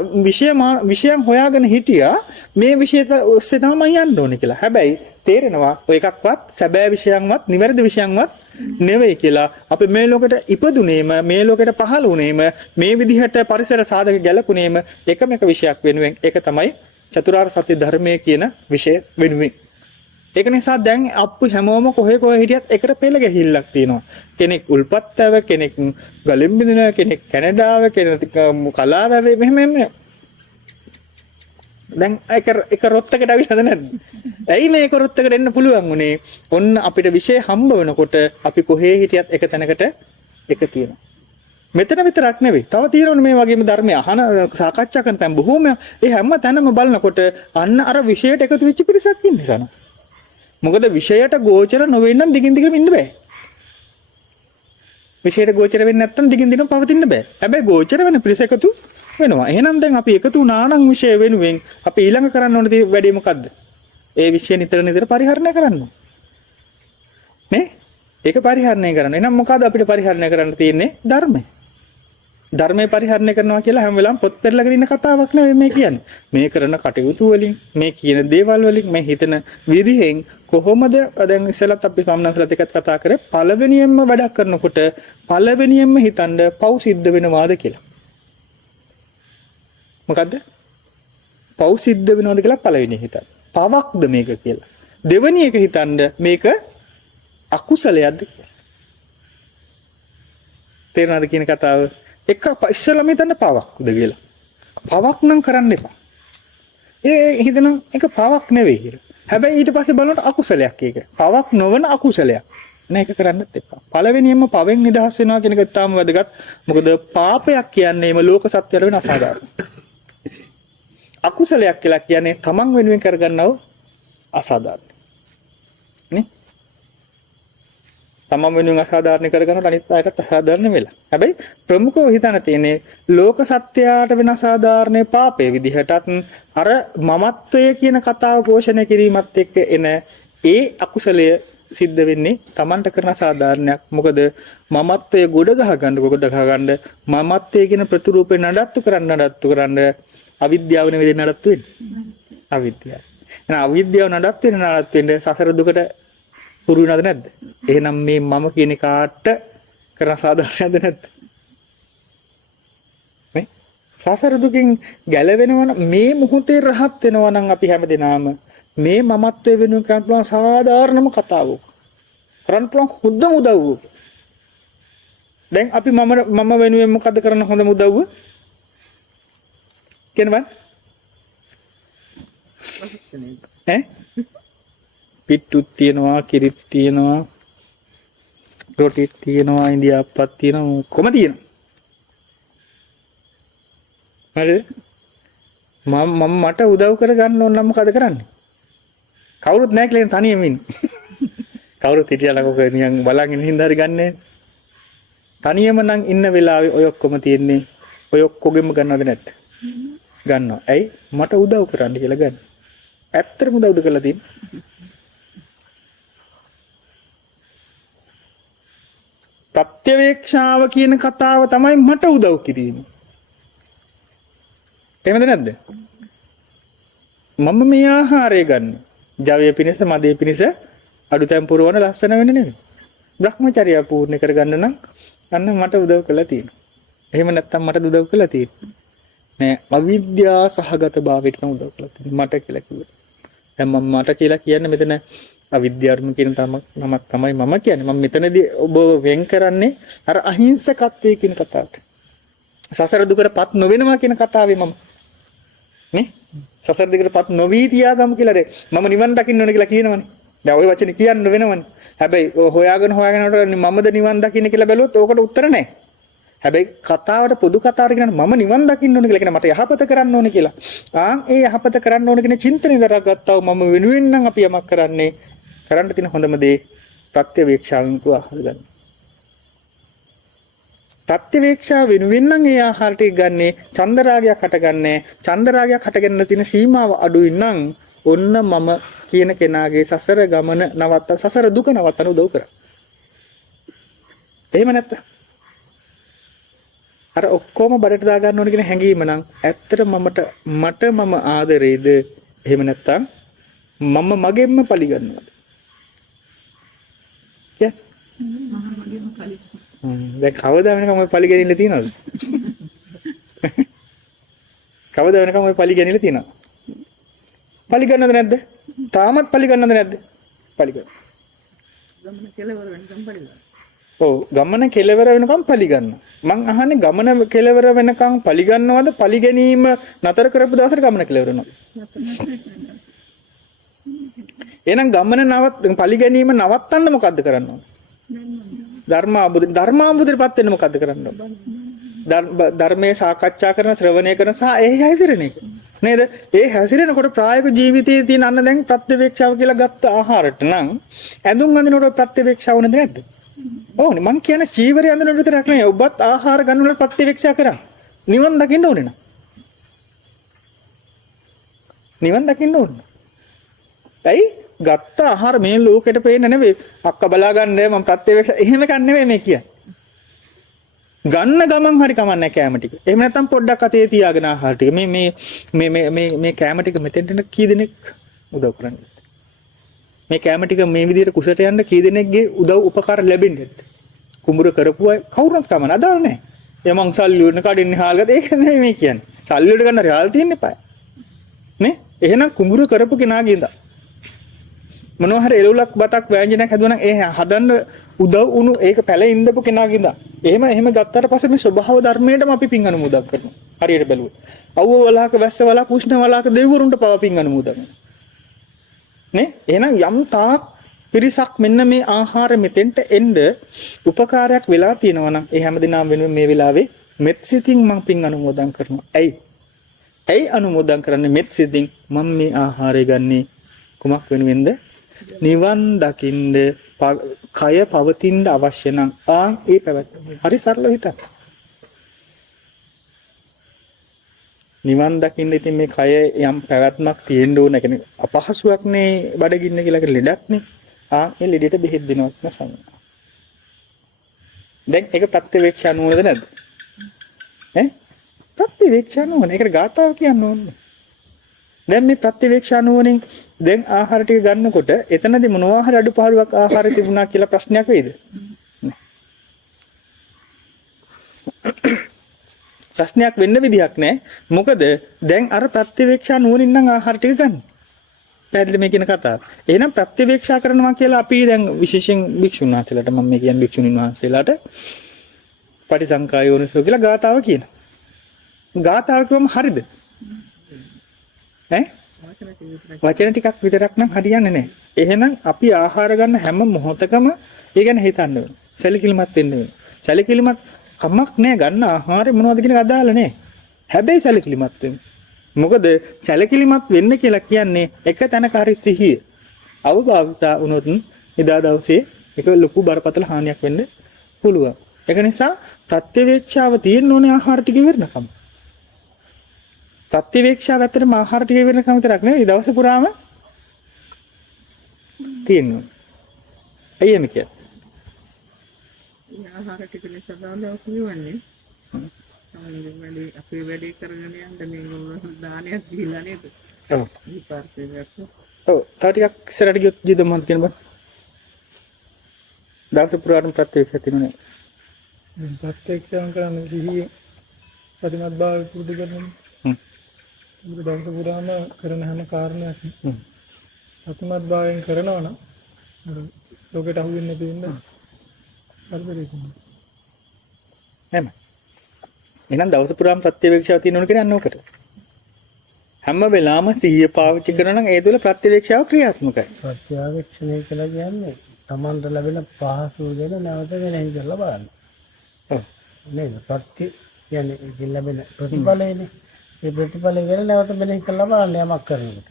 විෂයන් හොයාගෙන හිටියා මේ විෂයට ඔස්සේ තමයි යන්න ඕනේ කියලා. හැබැයි තේරෙනවා ඔය එකක්වත් සැබෑ විෂයන්වත් නිවැරදි විෂයන්වත් නෙවෙයි කියලා. අපි මේ ලෝකෙට ඉපදුනේම මේ ලෝකෙට පහළ වුනේම මේ විදිහට පරිසර සාධක ගැලපුනේම එකම එක විෂයක් වෙනුවෙන්. ඒක තමයි චතුරාර්ය සත්‍ය ධර්මයේ කියන විෂය වෙනුවෙන්. ඒක නිසා දැන් අපි හැමෝම කොහේ හිටියත් එකට පෙළ ගැහිල්ලක් තියෙනවා. කෙනෙක් උල්පත්තව, කෙනෙක් ගලින් බිඳින, කෙනෙක් කැනඩාව, කෙනෙක් කලාවැවේ මෙහෙම. දැන් එක රොත්තකට අවිලාද නැද්ද? ඇයි මේ රොත්තකට එන්න පුළුවන් උනේ? ඔන්න අපිට විශේෂ හම්බ වෙනකොට අපි කොහේ හිටියත් එක තැනකට එක තියෙනවා. මෙතන විතරක් නෙවෙයි. තව තියෙනවනේ මේ වගේම ධර්මය අහන සාකච්ඡා කරන තැන් බොහෝම. ඒ හැම තැනම බලනකොට අන්න අර විශේෂයට එකතු වෙච්ච පිරිසක් ඉන්නේ සන. මොකද විෂයට ගෝචර නොවෙන්න නම් දිගින් දිගටම ඉන්න බෑ. විෂයට ගෝචර වෙන්නේ නැත්නම් දිගින් දිගටම පවතින්න බෑ. හැබැයි ගෝචර වෙන පිරිස එකතු වෙනවා. එහෙනම් දැන් අපි එකතු වුණා නම් විෂය වෙනුවෙන් අපි ඊළඟ කරන්න ඕන වැඩේ මොකද්ද? ඒ විෂය නිතර පරිහරණය කරන්න ඕන. නේ? ඒක පරිහරණය කරන්න. එහෙනම් මොකද්ද අපිට පරිහරණය කරන්න තියෙන්නේ? ධර්මය. ධර්මයේ පරිහරණය කරනවා කියලා හැම වෙලාවෙම පොත් පෙරලගෙන ඉන්න කතාවක් නෙවෙයි මේ කියන්නේ. මේ කරන කටයුතු වලින්, මේ කියන දේවල් වලින්, මේ හිතන විදිහෙන් කොහොමද දැන් ඉස්සෙල්ලත් අපි සම්මතලත් එක්ක කතා කරේ පළවෙනියෙන්ම වැඩක් කරනකොට පළවෙනියෙන්ම හිතන්න පව් සිද්ධ වෙනවාද කියලා. මොකද්ද? පව් සිද්ධ වෙනවද කියලා පළවෙනි හිතන්න. පවක්ද මේක කියලා. දෙවෙනි එක හිතන්න මේක අකුසලයක්ද කියලා. තේරෙනවද කියන කතාව? එක ඉස්සෙල්ලාම හිතන්න පවක්ද කියලා. පවක් නම් කරන්න එපා. ඒ හිතන එක පවක් නෙවෙයි කියලා. හැබැයි ඊට පස්සේ බලනකොට අකුසලයක් ඒක. පවක් නොවන අකුසලයක්. නෑ ඒක කරන්නත් එපා. පළවෙනියෙන්ම පවෙන් නිදහස් වෙනවා කියන එක තාම වැදගත්. මොකද පාපයක් කියන්නේම ලෝක සත්‍යයට වෙන අසාධාරණ. අකුසලයක් කියලා කියන්නේ තමන් වෙනුවෙන් කරගන්නව අසාධාරණ. නේ? තමන් වෙනුවෙන් අසාධාරණ කරගන්නට අනිත් අයටත් අසාධාරණ වෙලා. හැබැයි ප්‍රමුඛව හිතන තියෙන්නේ ලෝක සත්‍යයට වෙන අසාධාරණ පාපේ විදිහටත් අර මමත්වය කියන කතාව පෝෂණය කිරීමත් එක්ක එන ඒ අකුසලය සිද්ධ වෙන්නේ තමන්ට කරන අසාධාරණයක්. මොකද මමත්වය ගොඩ ගහගන්න මමත්වය කියන ප්‍රතිරූපේ නඩත්තු කරන්න අවිද්‍යාව නෙවෙයි නඩත්තු වෙන්නේ. අවිද්‍යාව. එහෙනම් අවිද්‍යාව නඩත්තු වෙන සසර දුකට පුරු වෙනවද නැද්ද? එහෙනම් මේ මම කියන කාට කරන සාධාරණද නැද්ද? මේ සසර දුකින් ගැලවෙනවා නම් මේ මොහොතේ රහත් වෙනවා නම් අපි හැමදෙනාම මේ මමත්වයේ වෙනුවෙන් කරන්න පුළුවන් සාධාරණම කතාවක්. කරන්න පුළුවන් හොඳම උදව්ව. දැන් අපි මම වෙනුවෙන් මොකද කරන්න හොඳම උදව්ව? කියනවද? පිට්ටුත් තියෙනවා, කිරිත් තියෙනවා, රොටිත් තියෙනවා, ඉන්දියාප්පත් තියෙනවා, කොහොම තියෙනවා. හරිද? මම මට උදව් කරගන්න ඕන නම් මොකද කරන්නේ? කවුරුත් නැහැ කියලා තනියම ඉන්නේ. කවුරුත් හිටියලා කොක නිකන් බලන් ඉන්න හින්දා හරි ගන්නෑ. තනියම නම් ඉන්න වෙලාවේ ඔය ඔක්කොම තියෙන්නේ. ඔය ඔක්කොගෙම ගන්නවද නැද්ද? ගන්නවා. ඇයි? මට උදව් කරන්න කියලා ගන්න. ඇත්තටම උදව්ද කරලා තියෙන්නේ? ප්‍රත්‍යවේක්ෂාව කියන කතාව තමයි මට උදව් කිරීම. එහෙමද නැද්ද? මම මේ ආහාරය ගන්න. ජවය පිණිස, මදේ පිණිස අඩුතැන් පුරවන ලස්සන වෙන්නේ නෙමෙයි. Brahmacharya පූර්ණ කරගන්න නම් අන්න මට උදව් කළා තියෙනවා. එහෙම නැත්තම් මට උදව් කළා තියෙනවා. නෑ අවිද්‍යා සහගත භාවයට තමයි උදව් කළා තියෙන්නේ. මට කියලා කිව්වා. දැන් මම මට කියලා කියන්නේ මෙතන අවිද්‍යාවම කියන නමක් තමයි මම කියන්නේ. මම මෙතනදී ඔබ වෙන් කරන්නේ අර අහිංසකත්වයේ කියන කතාවට. සසර දුකටපත් නොවෙනවා කියන කතාවේ මම නේ සසර දුකටපත් නොවි තියාගමු කියලා මම නිවන් දකින්න ඕන කියලා කියනවනේ. දැන් ওই වචනේ කියන්න වෙනවනේ. හැබැයි හොයාගෙන යනකොට මමද නිවන් දකින්න කියලා බැලුවොත් ඕකට උත්තර නැහැ. හැබැයි කතාවට පොදු කතාවට කියනවා මම නිවන් දකින්න ඕන කියලා කියන මට යහපත කරන්න ඕන කියලා. ඒ යහපත කරන්න ඕන කියන චින්තනය දරාගත්තා මම වෙනුවෙන් නම් අපි යමක් කරන්න තියෙන හොඳම දේ ප්‍රත්‍යවේක්ෂාවෙන් ආහාර ගන්න. ප්‍රත්‍යවේක්ෂාව වෙනුවෙන් නම් ඒ ආහාර ටික ගන්නේ චන්දරාගයක් හටගන්නේ. චන්දරාගයක් හටගන්න තියෙන සීමාව අඩුයි නම් ඔන්න මම කියන කෙනාගේ සසර ගමන සසර දුක නවත්තන උදව් කරා. එහෙම නැත්නම් අර ඔක්කොම බඩට දා ගන්න ඕන කියන හැඟීම නම් ඇත්තට මට මම ආදරේද? එහෙම නැත්නම් මම මගෙන්ම පලි ගන්නවද? දැන් කවදා වෙනකම් ඔය පලි ගැනින්න තියනවද? කවදා වෙනකම් ඔය පලි ගැනින්න තියනවද? පලි ගන්නවද නැද්ද? තාමත් පලි ගන්නවද නැද්ද? පලි ගන්න. ගමන කෙලවර වෙනකම් පලි ගන්න. ඔව් ගමන කෙලවර වෙනකම් පලි ගන්න. මං අහන්නේ ගමන කෙලවර වෙනකම් පලි ගන්නවද? පලි ගැනීම නතර කරපු දවසට ගමන කෙලවර වෙනවද? එහෙනම් ගමන පලි ගැනීම නවත්තන්න මොකද්ද කරන්න ඕන? ධර්මාභුදයටපත් වෙන්න මොකද්ද කරන්න ඕන? ධර්මයේ සාකච්ඡා කරන, ශ්‍රවණය කරන සහ ඒ හැසිරෙන එක. නේද? ඒ හැසිරෙනකොට ප්‍රායෝගික ජීවිතයේ තියෙන අන්න දැන් ප්‍රත්‍යවේක්ෂාව කියලා ගත්ත ආහාරට නම් ඇඳුම් අඳිනකොට ප්‍රත්‍යවේක්ෂාව නැද්ද නැද්ද? ඕනේ මං කියන්නේ චීවරය අඳිනකොට විතරක් නෙවෙයි ඔබත් ආහාර ගන්නකොට ප්‍රත්‍යවේක්ෂා කරා. නිවන් දකින්න ඕනේ නා. නිවන් දකින්න ඕනේ. ඇයි? ගත්ත ආහාර මේ ලෝකෙට පේන්න නෙවෙයි. අක්ක බලා ගන්න මම ප්‍රත්‍යවේක්ෂා එහෙම එකක් නෙවෙයි මේ කියන්නේ. ගන්න ගමන් හරි කමන්නේ කැම ටික. එහෙම නැත්නම් පොඩ්ඩක් අතේ තියාගෙන ආහාර ටික. මේ කැම ටික මෙතෙන්ට කී දෙනෙක් උදව් කරන්නේ? මේ කැම ටික මේ විදිහට කුසට යන්න කී දෙනෙක්ගේ උදව් උපකාර ලැබෙන්නේ නැද්ද? කුඹුර කරපු අය කවුරුත් කමන අදාළ නැහැ. ඒ මං සල්ලි වුණ කඩින්නේ හාල් ගත්තා ඒක නෙමෙයි මේ කියන්නේ. සල්ලි වලට ගන්න රාල් තියෙන්න එපා. නේ? එහෙනම් කුඹුර කරපු කෙනාගේ ඉඳලා මොනවා හරි එළවලක් බතක් වෑංජනයක් හදුවනම් ඒ හදන්න උදව් වුණු ඒක පැලේ ඉඳපු කෙනාගේ ඉඳලා එහෙම ගත්තාට පස්සේ මේ ස්වභාව ධර්මයටම අපි පින් අනුමෝදන් කරනවා. හරියට බැලුවොත්. අවුව වලහක වැස්ස වලහක උෂ්ණ වලහක දෙවිවරුන්ට පව පින් අනුමෝදන්. නේ? එහෙනම් යම් තාක් පිරිසක් මෙන්න මේ ආහාර මෙතෙන්ට එන්න උපකාරයක් වෙලා තියෙනවා නම් ඒ හැමදිනම වෙනුවෙන් මේ වෙලාවේ මෙත් සිතින් මම පින් අනුමෝදන් කරනවා. ඇයි අනුමෝදන් කරන්නේ මෙත් සිතින්? මම මේ ආහාරය ගන්නේ කුමක් වෙනුවෙන්ද? නිවන් දකින්න කය පවතින්න අවශ්‍ය නම් ඒ පැවැත්ම. හරි සරල හිතන්න. නිවන් දකින්න ඉතින් මේ කය යම් පැවැත්මක් තියෙන්න ඕන. කියන්නේ අපහසුයක් නේ බඩගින්න කියලා කියන ලෙඩක් නේ. ඒ ලෙඩේට බෙහෙත් දෙනවත් නැසම. දැන් ඒක ප්‍රත්‍යවේක්ෂා නුවණද නැද්ද? ප්‍රත්‍යවේක්ෂා නුවණ. ඒකට ගාතාව කියන්න ඕනේ. දැන් මේ ප්‍රත්‍යවේක්ෂා නුවණෙන් දැන් ආහාර ටික ගන්නකොට එතනදී මොනවා හරි අඩුපාඩුවක් ආහාරය තිබුණා කියලා ප්‍රශ්නයක් වෙයිද? ප්‍රශ්නයක් වෙන්න විදිහක් නැහැ. මොකද දැන් අර ප්‍රත්‍යවේක්ෂා නුවණින් නම් ආහාර ටික ගන්න. පැහැදිලි මේ කියන කතාව. එහෙනම් ප්‍රත්‍යවේක්ෂා කරනවා කියලා අපි දැන් විශේෂයෙන් භික්ෂුන් වහන්සේලාට මම මේ කියන්නේ භික්ෂුණීන් වහන්සේලාට පටිසංකායෝනිසෝ කියලා ගාතාව කියනවා. ගාතාව කිව්වම හරිද? වචන ටිකක් විතරක් නම් හරියන්නේ නැහැ. එහෙනම් අපි ආහාර ගන්න හැම මොහොතකම ඒ ගැන හිතන්න ඕනේ. සැලකිලිමත් වෙන්න ඕනේ. සැලකිලිමත් කමක් නැහැ ගන්න ආහාරය මොනවද කියන එක අදාළ නැහැ. හැබැයි සැලකිලිමත් වෙන්න. මොකද සැලකිලිමත් වෙන්න කියලා කියන්නේ එක තැනක හරි සිහිය අවබෝධතා වුණොත් එදා දවසේ ඒක ලොකු බරපතල හානියක් වෙන්න පුළුවන්. ඒක නිසා ප්‍රත්‍යවේක්ෂාව තියෙන්න ඕනේ ආහාර ටික ඉවරනකම්. ප්‍රත්‍යවේක්ෂා ගත්තට ආහාර ටික ඉවරනකම් විතරක් නෙවෙයි දවස පුරාම තියෙනවා. ඇයි එමෙ කියන්නේ? ආහාර ටික නිසා තමයි කියවන්නේ. තමයි අපේ වැඩේ කරගෙන යන්න මේගොල්ලෝ දානයක් දීලා නේද? ඔව්. විපාර්ශවයක්. ඔව්. තව ටිකක් ඉස්සරහට ගියොත් ජීද මොකක්ද කියන බං? දවස පුරාටම ප්‍රත්‍යක්ෂ තියෙන්නේ. ප්‍රත්‍යක්ෂයන් කරන්නේ සිහිය සතිමත් භාවය පුරුදු කරනවා. ඒක දවස පුරාම කරන හැම කාරණයක් සතිමත් භාවයෙන් කරනවා නම් ලෝකෙට අහු වෙන්නේ නැති වෙන්න හරිදේ කොහොමද? එහෙම. එහෙනම් දවස පුරාම ප්‍රත්‍යවේක්ෂාව තියෙන ඕන කියන්නේ ඕකට. හැම වෙලාවම සිහිය පාවිච්චි කරනවා නම් ඒ තුළ ප්‍රත්‍යවේක්ෂාව ක්‍රියාත්මකයි. ප්‍රත්‍යවේක්ෂණය කියලා කියන්නේ තමන්ට ලැබෙන පහසු දෙන නැවත වෙනෙහි කරලා බලන්න. ඔව්. නේද? ප්‍රත්‍ය කියන්නේ ඒකෙන් ලැබෙන ප්‍රතිඵලයනේ. ඒ ප්‍රතිඵලය ගැන නැවත වෙනෙහි කරලා බලන්න යමක් කරනකොට.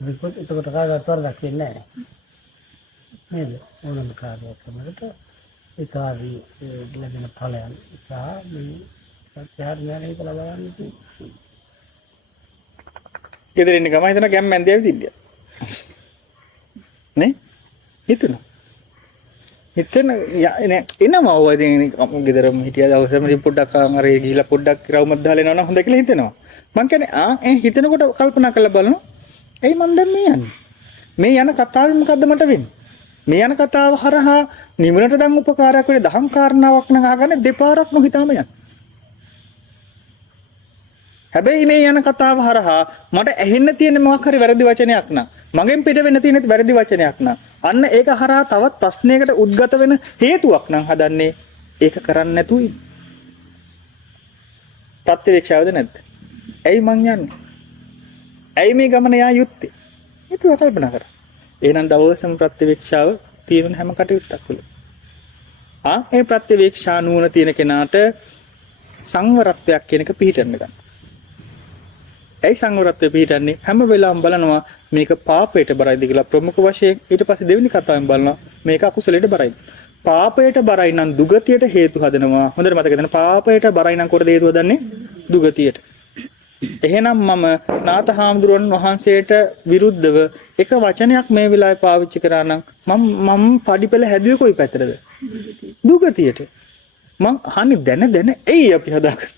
විපත් එතකොට කාටවත් වරදක් වෙන්නේ නැහැ. නේද? ඕනම කාර්යයක් කරනකොට ඒ කාර්යයේ ලැබෙන ඵලයන් සහ මේ ප්‍රත්‍යහාරණය කරලා බලන්න තියෙන්නේ. ගෙදර ඉන්න ගම හිතන ගැම්මෙන් දියවිදින්න. නේ? හිතන. එනවා ඔය ඉතින් ගෙදරම හිටිය දවසම පොඩ්ඩක් අර ගිහිලා පොඩ්ඩක් රවුමක් දාලා එනවා නම් හොඳ කියලා හිතෙනවා. මං කියන්නේ හිතනකොට කල්පනා කරලා බලනවා. එයි මන් දැන් මේ යන්නේ. මේ යන කතාවේ මොකද්ද මට වෙන්නේ? මේ යන කතාව හරහා නිවනට දන් උපකාරයක් වෙන දහම් කාරණාවක් නම් අහගන්න දෙපාරක් නොහිතාම යන්න. හැබැයි මේ යන කතාව හරහා මට ඇහෙන්න තියෙන මොකක් හරි වැරදි වචනයක් නම් මගෙන් පිට වෙන්න තියෙන වැරදි වචනයක් නම් අන්න ඒක හරහා තවත් ප්‍රශ්නයකට උද්ගත වෙන හේතුවක් නම් හදන්නේ ඒක කරන්න නැතුව ඉන්න. ප්‍රත්‍යවේක්ෂාවද නැද්ද? ඇයි මං යන්නේ? ඇයි මේ ගමන යා යුත්තේ? ඒක කල්පනා කරා. එහෙනම් දවසම ප්‍රත්‍යවේක්ෂාව තියෙන හැම කටයුත්තක් තුළ. ඒ ප්‍රත්‍යවේක්ෂා නුවණ තියෙන කෙනාට සංවරත්වයක් කියන එක පිළිටන්න ගන්න. ඇයි සංවරත්වය පිළිටන්නේ? හැම වෙලාවම බලනවා මේක පාපයට බරයිද කියලා ප්‍රමුඛ වශයෙන්. ඊට පස්සේ දෙවෙනි කතාවෙන් බලනවා මේක අකුසලයට බරයිද. පාපයට බරයි නම් දුගතියට හේතු හදනවා. හොඳට මතක ගන්න. පාපයට බරයි නම් කොරද හේතු හදන්නේ? දුගතියට. එහෙනම් මම නාත හාමුදුරුවන් වහන්සේට විරුද්ධව එක වචනයක් මේ වෙලාවේ පාවිච්චි කරා නම් මම පඩිපෙළ හැදුවේ කොයි පැත්තටද? දුගතියට. මං අහන්නේ දැන එයි අපි හදාගන්න.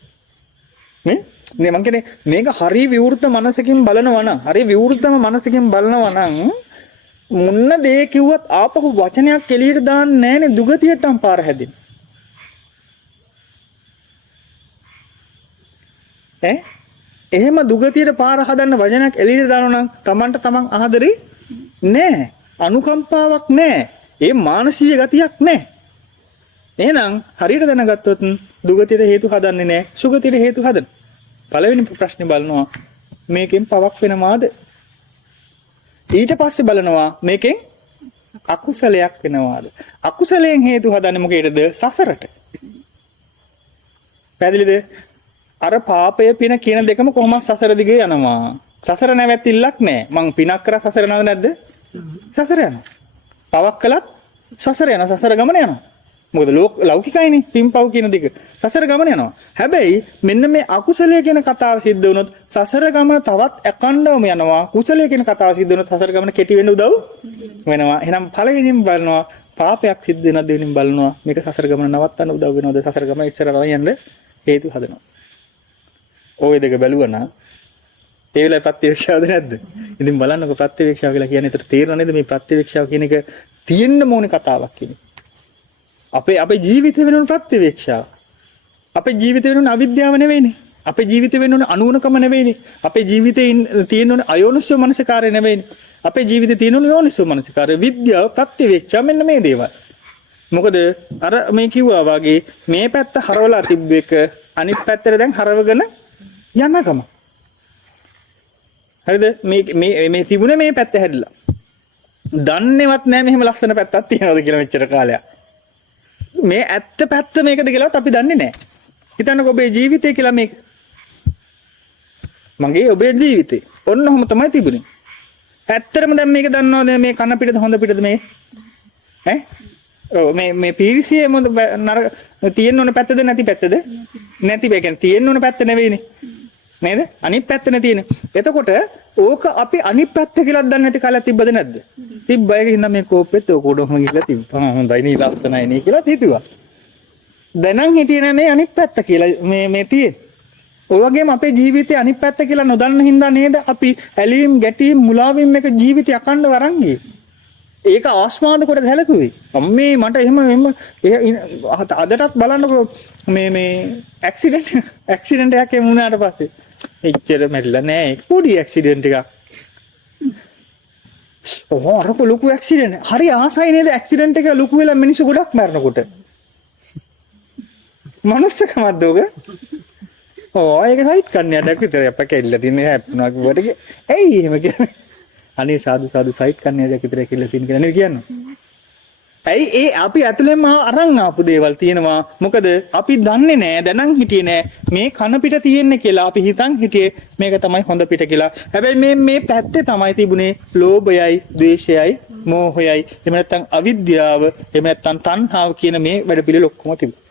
නේ මං කියන්නේ මේක හරි විවෘත මනසකින් බලනවා නම් හරි විවෘතම මනසකින් බලනවා නම් මොන්න දේ කිව්වත් ආපහු වචනයක් එළියට දාන්නේ නැහනේ දුගතියටම පාර හැදෙන්නේ. එහෙම දුගතියට පාර හදන්න වචනයක් එළියට දානවා නම් Tamanට Taman ආදරේ නැහැ. අනුකම්පාවක් නැහැ. ඒ මානසික ගතියක් නැහැ. එහෙනම් හරියට දැනගත්තොත් දුගතියට හේතු හදන්නේ නැහැ. සුගතියට හේතු හදන. පළවෙනි ප්‍රශ්නේ බලනවා මේකෙන් පවක් වෙනවාද? ඊට පස්සේ බලනවා මේකෙන් අකුසලයක් වෙනවාද? අකුසලයෙන් හේතු හදන්නේ මොකේද? සසරට. පැහැදිලිද? අර පාපය පින කියන දෙකම කොහොමද සසර දිගේ යනවා. සසර නැවැත්තිල්ලක් නැහැ. මං පිනක් කරා සසර යනවද නැද්ද? සසර යනවා. පවක් කළත් සසර යනවා. සසර ගමන යනවා. මොකද ලෞකිකයිනේ පින්පව් කියන දෙක. සසර ගමන යනවා. හැබැයි මෙන්න මේ අකුසලයේ කියන කතාව සිද්ධ වුණොත් සසර ගමන තවත් අකණ්ඩවම යනවා. කුසලයේ කියන කතාව සිද්ධ වුණොත් සසර ගමන කෙටි වෙන්න උදව් වෙනවා. එහෙනම් පළවෙනිම බලනවා පාපයක් සිද්ධ වෙනවද දෙවෙනිම බලනවා මේක සසර ගමන නවත්තන්න උදව් වෙනවද? සසර ගමන ඉස්සරහට යන්න හේතු හදනවා. ඔය දෙක බැලුවා නම් ඒ වෙලාවේ ප්‍රත්‍යවේක්ෂාවද නැද්ද? ඉතින් බලන්නකො ප්‍රත්‍යවේක්ෂාව කියලා කියන්නේ ඒතර තේරෙනව නේද මේ ප්‍රත්‍යවේක්ෂාව කියන එක තියෙන්න ඕනේ කතාවක් කියන්නේ. අපේ ජීවිතේ වෙනුන ප්‍රත්‍යවේක්ෂාව. අපේ ජීවිතේ වෙනුන අවිද්‍යාව නෙවෙයිනේ. අපේ ජීවිතේ වෙනුන අනුවණකම නෙවෙයිනේ. අපේ ජීවිතේ තියෙන ඕනේ අයෝනිසෝ මනසකාරය නෙවෙයිනේ. අපේ ජීවිතේ තියෙන ඕනේ යෝනිසෝ මනසකාරය. විද්‍යාව ප්‍රත්‍යවේක්ෂාව මෙන්න මේ දේවල්. මොකද අර මේ කිව්වා වගේ මේ පැත්ත හරවලා තිබ්බ එක අනිත් පැත්තට දැන් හරවගෙන යන්නකම. හරිද? මේ තිබුණේ මේ පැත්ත හැදිලා. දන්නේවත් නැහැ මෙහෙම ලස්සන පැත්තක් තියෙනවද කියලා මෙච්චර කාලයක්. මේ ඇත්ත පැත්ත මේකද කියලාත් අපි දන්නේ නැහැ. හිතන්නකෝ ඔබේ ජීවිතය කියලා මේක. මගේ ඔබේ ජීවිතේ. ඔන්න ඔහොම තමයි තිබුණේ. ඇත්තටම දැන් මේක දන්නවද මේ කන පිටද හොඳ පිටද මේ? ඔව් මේ පීරිසියේ මොකද තියෙන්න ඕන පැත්තද නැති පැත්තද? නැති බෑ කියන්නේ තියෙන්න ඕන පැත්ත නෙවෙයිනේ. නේද? අනිත් පැත්තනේ තියෙන්නේ. එතකොට ඕක අපි අනිත් පැත්ත කියලා දන්නේ නැති කාලයක් තිබ්බද නැද්ද? තිබ්බා ඒක හින්දා මේ කෝපෙත් ඔකොඩම ගිහලා තිබ්බා. හොඳයි නේ ලස්සනයි නේ කියලා හිතුවා. දැනන් හිටියේ නෑ මේ අනිත් පැත්ත කියලා මේ තියෙන්නේ. ඔය වගේම අපේ ජීවිතේ අනිත් පැත්ත කියලා නොදන්න හින්දා නේද අපි ඇලීම් ගැටීම් මුලාවීම් එක ජීවිතය අකණ්ඩ වරන් ගියේ. ඒක ආස්වාද කොට හැලකුවේ. අම්මේ මට එහෙම අදටත් බලන්නකෝ මේ ඇක්සිඩන්ට් එකක් එමු වුණාට පස්සේ එච්චර මැරිලා නෑ පොඩි ඇක්සිඩන්ට් එකක්. අර ලොකු ඇක්සිඩන්ට්. හරි ආසයි නේද ඇක්සිඩන්ට් එක ලොකු වෙලා මිනිස්සු ගොඩක් මැරෙනකොට. මනුස්සකමක්ද ඔක? ඒක සයිට් කන්නේඩක් විතර අප කෙල්ල තින්නේ හැප්පුණා කිව්වට ඇයි එහෙම කියන්නේ? අනේ සාදු සයිට් කන්නේඩක් විතර කෙල්ල තින් කියලා නේද කියන්නේ? ඇයි ඒ අපි ඇතුළෙන්ම අරන් ආපු දේවල් තියෙනවා. මොකද අපි දන්නේ නෑ දැනන් හිටියේ නෑ මේ කන පිට තියෙන්නේ කියලා. අපි හිතන් හිටියේ මේක තමයි හොඳ පිට කියලා. හැබැයි මේ පැත්තේ තමයි තිබුණේ ලෝභයයි, ද්වේෂයයි, මෝහයයි, එහෙම නැත්නම් අවිද්‍යාව, එහෙම නැත්නම් තණ්හාව කියන මේ වැඩ පිළිවෙල ඔක්කොම තිබුණා.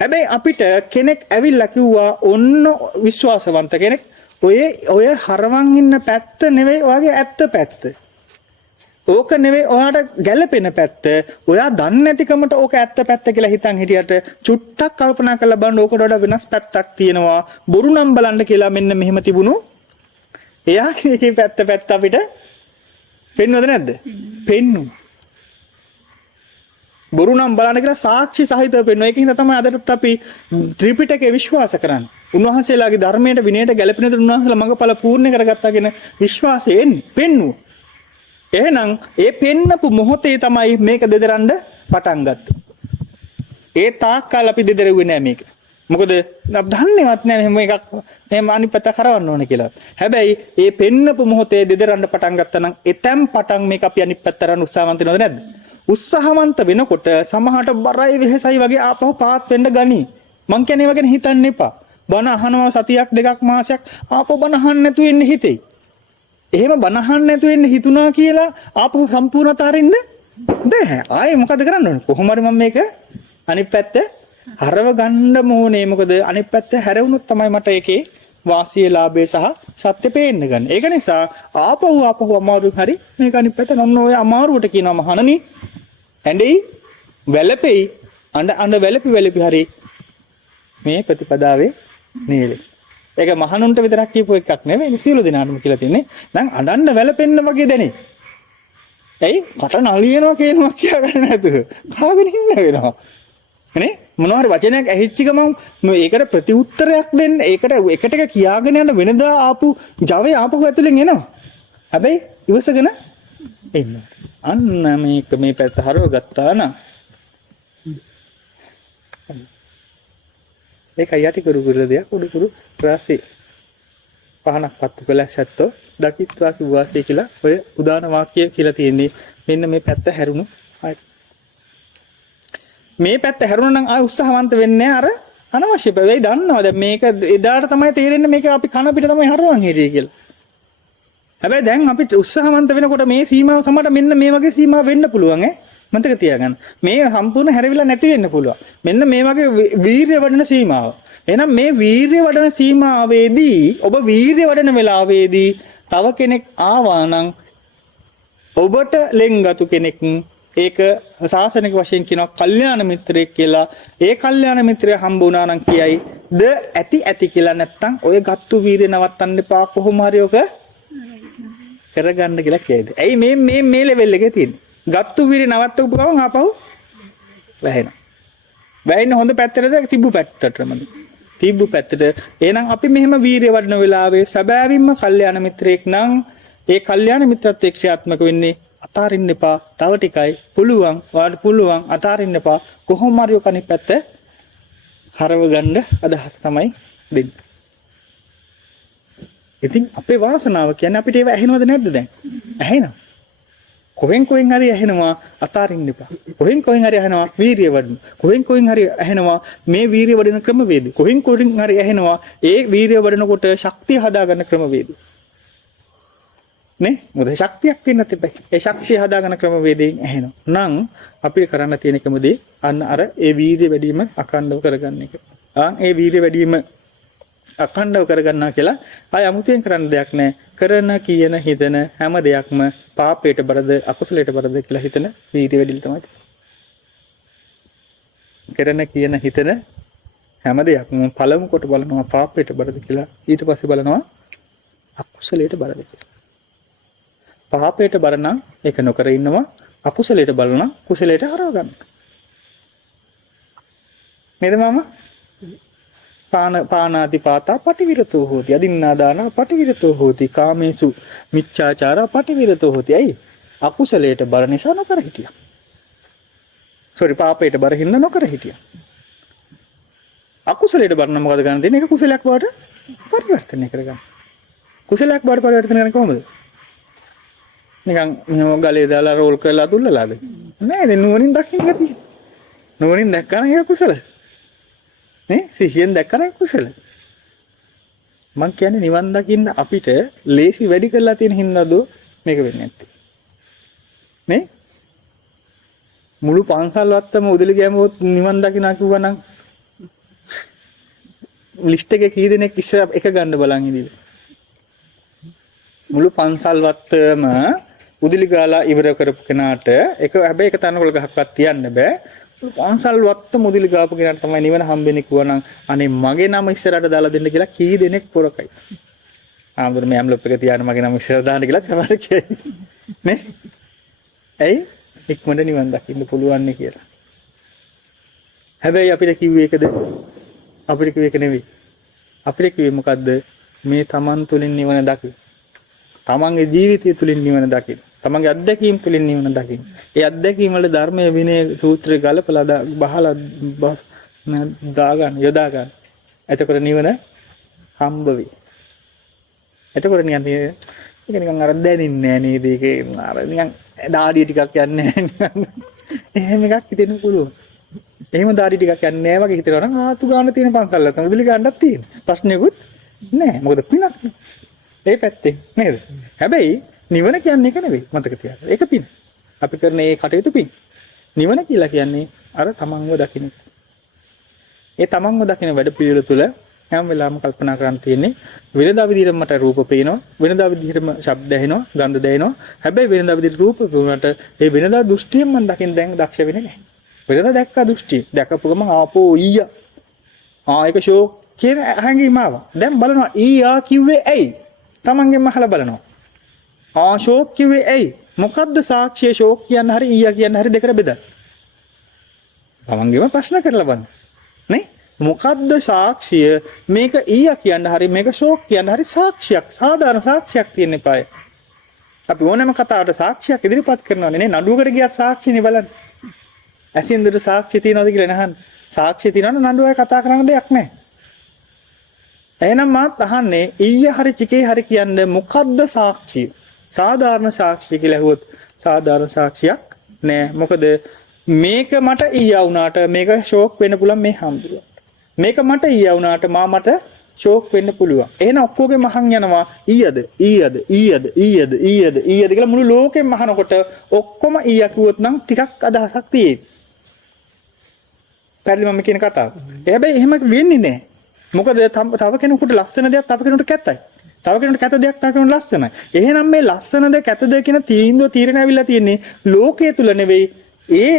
හැබැයි අපිට කෙනෙක් ඇවිල්ලා කිව්වා ඔන්න විශ්වාසවන්ත කෙනෙක් ඔය හරවන් ඉන්න පැත්ත නෙවෙයි ඔයාගේ ඇත්ත පැත්ත. ඕක නෙවෙයි ඔයාට ගැළපෙන පැත්ත. ඔයා දන්නේ නැතිකමට ඕක ඇත්ත පැත්ත කියලා හිතන් හිටියට චුට්ටක් කල්පනා කරලා බලන්න ඕකට වඩා වෙනස් පැත්තක් තියෙනවා. බොරු නම් බලන්න කියලා මෙන්න මෙහෙම තිබුණු. එයාගේ පැත්ත අපිට පෙන්වද නැද්ද? පෙන්නු. බොරු නම් බලන්න කියලා සාක්ෂි සහිතව පෙන්වන. ඒකින්ද තමයි අදටත් අපි ත්‍රිපිටකේ විශ්වාස කරන්නේ. උන්වහන්සේලාගේ ධර්මයට විනයට ගැළපෙන දේ උන්වහන්සේලා මඟඵල පූර්ණ කරගත්තාගෙන විශ්වාසයෙන් පෙන්වුවා. එහෙනම් ඒ පෙන්නපු මොහොතේ තමයි මේක දෙදරන්න පටන් ගත්තේ. ඒ තාක්කල් අපි දෙදරුවේ නෑ මේක. මොකද දන්නේවත් නෑ මෙහෙම එකක් මෙහෙම අනිත් පැත්ත කරවන්න ඕනේ කියලා. හැබැයි ඒ පෙන්නපු මොහොතේ දෙදරන්න පටන් ගත්තා නම් එතෙන් පටන් මේක අපි අනිත් පැත්ත කරන්න උත්සාහවන්ත වෙනවද නැද්ද? උත්සාහවන්ත වෙනකොට සමහරට බරයි වෙහසයි වගේ ආපහු පාත් වෙන්න ගනි. මං කියන්නේ ඒව ගැන හිතන්න එපා. බණ අහනවා සතියක් දෙකක් මාසයක් ආපහු බණ අහන්න නැතුව ඉන්න හිතේ. එහෙම බනහන්න නැතුව ඉන්න හිතුණා කියලා ආපහු සම්පූර්ණ අතාරින්න බෑ. ආයේ මොකද කරන්න ඕනේ? කොහොම හරි මම මේක අනිත් පැත්ත හරව ගන්න ඕනේ. මොකද අනිත් පැත්ත හැරවුනොත් තමයි මට ඒකේ වාසිය ලාභය සහ සත්‍ය පේන්න ගන්න. ඒක නිසා ආපහු අමාරු හරි මේක අනිත් පැත්ත නොන්න ඔය අමාරුවට කියනවා මහණනි. ඇඬෙයි වැළපෙයි අඬ වැළපි හරි මේ ප්‍රතිපදාවේ නේද? ඒක මහණුන්ට විතරක් කියපු එකක් නෙවෙයි සියලු දෙනාටම කියලා තියන්නේ. දැන් අඬන්න වැළපෙන්න වගේ දැනේ. ඇයි? කට නලියනවා කියනවා කියා ගන්න නැතුව. කාගෙන ඉන්න වෙනවා. නේ? මොනවා හරි වචනයක් ඇහිච්ච ගමන් මේකට ප්‍රතිඋත්තරයක් දෙන්න. ඒකට එකට එක කියාගෙන යන වෙනදා ආපු Java ආපහු ඇතුලෙන් එනවා. හැබැයි ඉවසගෙන එන්න. අන්න මේක මේ පැත්ත හරව ගත්තා නම් ඒක යටි කරු දෙයක් උඩුකුරු රාසී පහනක් පත්තු කළ සැත්තෝ දකිත්වා කිව්වාසේ කියලා ඔය උදාන වාක්‍යය කියලා තියෙන්නේ. මෙන්න මේ පැත්ත හැරුණු මේ පැත්ත හැරුණා නම් ආය උත්සාහවන්ත වෙන්නේ අර අනවශ්‍ය වෙයි. දන්නවා දැන් මේක එදාට තමයි තේරෙන්නේ මේක අපි කන පිට තමයි හරවන් හිටියේ කියලා. හැබැයි දැන් අපි උත්සාහවන්ත වෙනකොට මේ සීමාව සමට මෙන්න මේ වගේ සීමා වෙන්න පුළුවන් ඈ. මතක තියාගන්න. මේ සම්පූර්ණ හැරවිලා නැති වෙන්න පුළුවන්. මෙන්න මේ වගේ වීර්ය වඩන සීමාව. එහෙනම් මේ වීර්ය වඩන සීමාවේදී ඔබ වීර්ය වඩන වෙලාවේදී තව කෙනෙක් ආවා නම් ඔබට ලෙන්ගතු කෙනෙක් ඒක සාසනික වශයෙන් කියනවා කල්යාණ මිත්‍රයෙක් කියලා. ඒ කල්යාණ මිත්‍රය හම්බ වුණා නම් කියයි ද ඇති කියලා නැත්තම් ඔය ගත්තු වීර්ය නවත්තන්න එපා කොහොම හරි ඔක කරගන්න කියලා කියයිද. ඇයි මේ ලෙවල් එකේ තියෙන්නේ. ගත්තු වීර්ය නවත්තපු ගමන් ආපහු වැහෙනවා. වැහෙන්න හොඳ පැත්තටද තිබ්බු පැත්තටමද? තිබ්බු පැත්තට. එහෙනම් අපි මෙහෙම වීර්ය වඩන වෙලාවේ සැබෑවින්ම කල්යාණ මිත්‍රයෙක් නම් ඒ කල්යාණ මිත්‍රත්වයේ ක්‍රියාත්මක වෙන්නේ අතාරින්න එපා. තව ටිකයි පුළුවන් අතාරින්න එපා. කොහොම හරි ඔක අනිත් පැත්ත හරව ගන්න අදහස් තමයි දෙන්නේ. ඉතින් අපේ වාසනාව කියන්නේ අපිට ඒව ඇහෙනවද නැද්ද දැන්? ඇහෙනවා. කොහෙන් හරි ඇහෙනවා අතාරින්න එපා. කොහෙන් හරි ඇහෙනවා වීර්ය වඩන්න. කොහෙන් හරි ඇහෙනවා මේ වීර්ය වඩන ක්‍රමවේද. කොහෙන් හරි ඇහෙනවා ඒ වීර්ය වඩනකොට ශක්තිය හදාගන්න ක්‍රමවේද. නේ? මොකද ශක්තියක් තියෙනත් එපා. ඒ ශක්තිය හදාගන්න ක්‍රමවේදයෙන් ඇහෙනවා. නම් අපිට කරන්න තියෙන එකමදී අන්න අර ඒ වීර්ය වැඩිම අකණ්ඩව කරගන්න එක. ඒ වීර්ය වැඩිම අඛණ්ඩව කරගන්නවා කියලා ආය අමුතුවෙන් කරන්න දෙයක් නැහැ. කරන කියන හිතන හැම දෙයක්ම පාපයට බරද අකුසලයට බරද කියලා හිතන වීර්ය වැඩිල තමයි. කරන කියන හිතන හැම දෙයක්ම පළමු කොට බලනවා පාපයට බරද කියලා. ඊට පස්සේ බලනවා අකුසලයට බරද කියලා. පාපයට බර නම් ඒක නොකර ඉන්නවා. අකුසලයට බලන කුසලයට හරව ගන්න. නේද මාමා? පානාති පාතා පටිවිරතෝ හෝති. අදින්නා දාන පටිවිරතෝ හෝති. කාමේසු මිච්ඡාචාරා පටිවිරතෝ හෝති. ඇයි? අකුසලයට බර නිසා නොකර හිටියා. පාපයට බර හින්දා නොකර හිටියා. අකුසලයට බර නම් මොකද ගන්න දෙන්නේ? ඒක කුසලයක් බවට පරිවර්තනය කරගන්න. කුසලයක් බවට පරිවර්තනය කරන්නේ කොහොමද? නිකන් ගලේ දාලා රෝල් කරලා දුන්නලාද? නෑ නේ නුවණින් දකින්න ගතිය. නුවණින් දැක්කම ඒක කුසල. නේ? සිහියෙන් දැක්කම කුසල. මං කියන්නේ නිවන් දකින්න අපිට ලේසි වැඩි කරලා තියෙන හින්දාද මේක වෙන්නේ නැත්තේ. නේ? මුළු පන්සල් වත්තම උදලි ගෑමුවොත් නිවන් දකින්න කිව්වනම් ලිස්ට් එකේ කී දෙනෙක් ඉස්සර එක ගන්න බලන් ඉඳිද? මුළු පන්සල් වත්තම උදලි ගාලා ඉවර කරපු කෙනාට එක හැබැයි එක තනකොළ ගහක්වත් තියන්න බෑ. පන්සල් වත්තම උදලි ගාපු කෙනාට තමයි නිවන හම්බෙන්නේ කිව්වනම් අනේ මගේ නම ඉස්සරහට දාලා දෙන්න කියලා කී දෙනෙක් පොරකයි. ආම්බුර මේ ඇම්ලොප් එක තියාන මගේ නම ඉස්සරහට දාන්න කියලා තමයි කියයි. නේ? ඇයි? ඉක්මනට නිවන් දකින්න පුළුවන් නේ කියලා. හැබැයි අපිට කිව්වේ ඒකද? අපිට කිව්වේ ඒක නෙවෙයි. අපිට කිව්වේ මොකද්ද? මේ තමන් තුළින් නිවන දකින්න. තමන්ගේ ජීවිතය තුළින් නිවන දකින්න. තමන්ගේ අත්දැකීම් තුළින් නිවන දකින්න. ඒ අත්දැකීම් වල ධර්මයේ විනය සූත්‍රය ගලපලා බහලා දාගන්න යොදා ගන්න. එතකොට නිවන හම්බ වෙයි. එතකොට නිකන් ඒක නිකන් අර දැනෙන්නේ නෑ නේද? ඒකේ අර නිකන් දාඩිය ටිකක් යන්නේ නෑ. එහෙම එකක් හිතෙන්න පුළුවන්. එහෙම දාඩිය ටිකක් යන්නේ නෑ වගේ හිතනවා නම් ආතු ගන්න තියෙන පන්සල් වල තමයි ගන්නක් තියෙන. ප්‍රශ්නෙකුත් නෑ. මොකද පිනක් නේ. ඒ පැත්තේ නේද? හැබැයි නිවන කියන්නේ ඒක නෙවෙයි. මතක තියාගන්න. ඒක පින. අපි කරන මේ කටයුතු පින්. නිවන කියලා කියන්නේ අර තමන්ව දකින්න. ඒ තමන්ව දකින්න වැඩ පිළිවෙල තුළ හැම වෙලාවෙම කල්පනා කරන් තියෙන්නේ වෙනදා විදිහට මට රූප පේනවා, වෙනදා විදිහටම ශබ්ද ඇහෙනවා, ගන්ධ දැනෙනවා. හැබැයි වෙනදා විදිහට රූප පේනට ඒ වෙනදා දෘෂ්ටියෙන් මම දකින්න දැන් දක්ෂ වෙන්නේ නැහැ. වෙනදා දැක්කා දෘෂ්ටිය. දැකපු ගමන් ආපෝ ඊයා. ඒක ෂෝ කියන හැඟීම ආවා. දැන් බලනවා ඊයා කිව්වේ ඇයි? තමන්ගෙන් අහලා බලනවා. ෂෝක් කිව්වේ ඇයි? මොකද්ද සාක්ෂිය ෂෝක් කියන්න හරි ඊයා කියන්න හරි දෙකට බෙදන්න. තමන්ගෙම ප්‍රශ්න කරලා බලන්න. නේ? මොකද්ද සාක්ෂිය? මේක ඊයා කියන්න හරි මේක ෂෝක් කියන්න හරි සාක්ෂියක්. සාධාරණ සාක්ෂියක් තියෙන්න eBay. අපි ඕනෑම කතාවකට සාක්ෂියක් ඉදිරිපත් කරනවානේ නේ. නඩුවකට ගියත් සාක්ෂියනේ බලන්න. ඇසින්දට සාක්ෂිය තියනවද කියලා නහන්න. සාක්ෂිය තියනවනම් නඩුවයි කතා කරන්න දෙයක් නැහැ. එහෙනම් මාත් අහන්නේ ඊයේ හරි චිකේ හරි කියන්නේ මොකද්ද සාක්ෂිය? සාධාරණ සාක්ෂිය කියලා ඇහුවොත් සාධාරණ සාක්ෂියක් නෑ. මොකද මේක මට ඊයා වුණාට මේක ෂෝක් වෙන්න පුළුවන් මේ හම්බුවා. මේක මට ඊයා වුණාට මට ෂෝක් වෙන්න පුළුවන්. එහෙනම් ඔක්කොගේ මහන් යනවා ඊයද කියලා මුළු ලෝකෙම මහනකොට ඔක්කොම ඊයා කිව්වොත් නම් ටිකක් අදහසක් තියෙයි. පැහැදිලි මම කියන කතාව. හැබැයි එහෙම වෙන්නේ නෑ. මොකද තව කෙනෙකුට ලස්සන දෙයක් තව කෙනෙකුට කැතයි. තව කෙනෙකුට කැත දෙයක් තව කෙනෙකුට ලස්සනයි. එහෙනම් මේ ලස්සනද කැතද කියන තීරණ ඇවිල්ලා තියෙන්නේ ලෝකයේ තුල නෙවෙයි. ඒ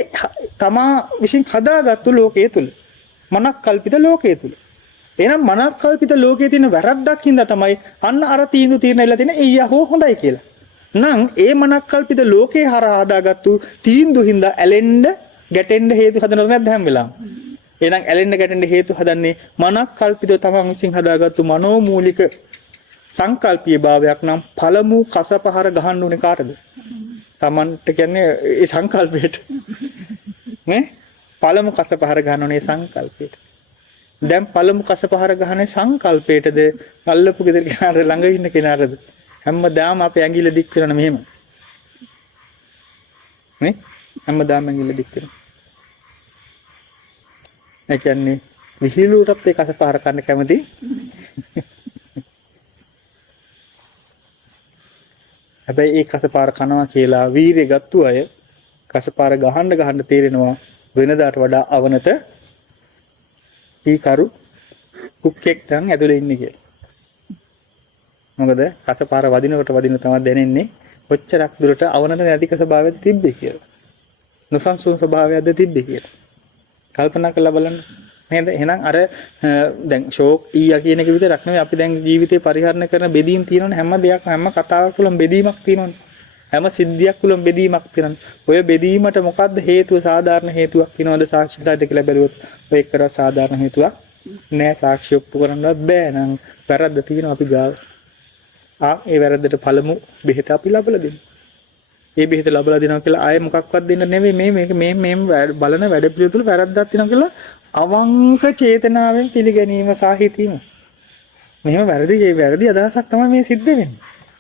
තමා විසින් හදාගත්තු ලෝකයේ තුල. මනක් කල්පිත ලෝකයේ තුල. එහෙනම් මනක් කල්පිත ලෝකයේ තියෙන වැරද්දක් හින්දා තමයි අන්න අර තීරණ ඇවිල්ලා තියෙන්නේ ඊයා හෝ හොඳයි කියලා. නම් ඒ මනක් කල්පිත ලෝකේ හරහා හදාගත්තු තීන්දුව හින්දා ඇලෙන්න ගැටෙන්න හේතු හදනවද නැද්ද හැම වෙලාවෙම? එහෙනම් ඇලෙන්න ගැටෙන්න හේතු හදන්නේ මනක් කල්පිතව තමන් විසින් හදාගත්තු මනෝමූලික සංකල්පීය භාවයක් නම් පළමු කසපහර ගහන්න උනේ කාටද? තමන්ට කියන්නේ ඒ සංකල්පයට. නේ? පළමු කසපහර ගන්න උනේ සංකල්පයට. දැන් පළමු කසපහර ගහන්නේ සංකල්පයටද? අල්ලපු ගෙදර කෙනාට ළඟ ඉන්න කෙනාටද? හැමදාම අපේ ඇඟිල්ල දික් කරන මෙහෙම. නේ? හැමදාම ඇඟිල්ල දික් කරන. ඒ කියන්නේ විහිළුවටත් ඒ කසපහර කන්න කැමති. හැබැයි ඒ කසපාර කනවා කියලා වීරිය ගත්තු අය කසපාර ගහන්න තේරෙනවා වෙනදාට වඩා අවනත කීකරු කුක්කෙක් නම් ඇතුලේ ඉන්නේ කියලා. මොකද කසපාර වදිනකොට තමයි දැනෙන්නේ කොච්චරක් දුරට අවනත නැති ස්වභාවයක් තිබ්බේ කියලා. නොසන්සුන් ස්වභාවයක්ද තිබ්බේ කියලා. කල්පනා කරලා බලන්න. නේද? එහෙනම් අර දැන් ෂෝක් ඊයා කියන එක විතරක් නෙවෙයි අපි දැන් ජීවිතේ පරිහරණය කරන බෙදීම් තියෙනවනේ හැම දෙයක් හැම කතාවක් තුළම බෙදීමක් තියෙනවනේ. හැම සිද්ධියක් තුළම බෙදීමක් තියෙනවනේ. ඔය බෙදීමට මොකද්ද හේතුව? සාධාරණ හේතුවක් තියනවද සාක්ෂි සහිත කියලා බැලුවොත් ඔය එක්තරා සාධාරණ හේතුවක් නෑ. සාක්ෂි ඔප්පු කරන්නවත් බෑ නම් වැරද්ද තියෙනවා අපි ගාව. ඒ වැරද්දට පළමු බෙහෙත අපි ලබලා දෙමු. ඒ බෙහෙත ලබලා දෙනවා කියලා ආයෙ මොකක්වත් දෙන්න නෙවෙයි මේ බලන වැඩ පිළිවෙල තුල වැරද්දක් තියෙනවා කියලා අවංක චේතනාවෙන් පිළිගැනීම සාහිතීම. මෙහෙම වැරදි අදහසක් තමයි මේ සිද්ධ වෙන්නේ.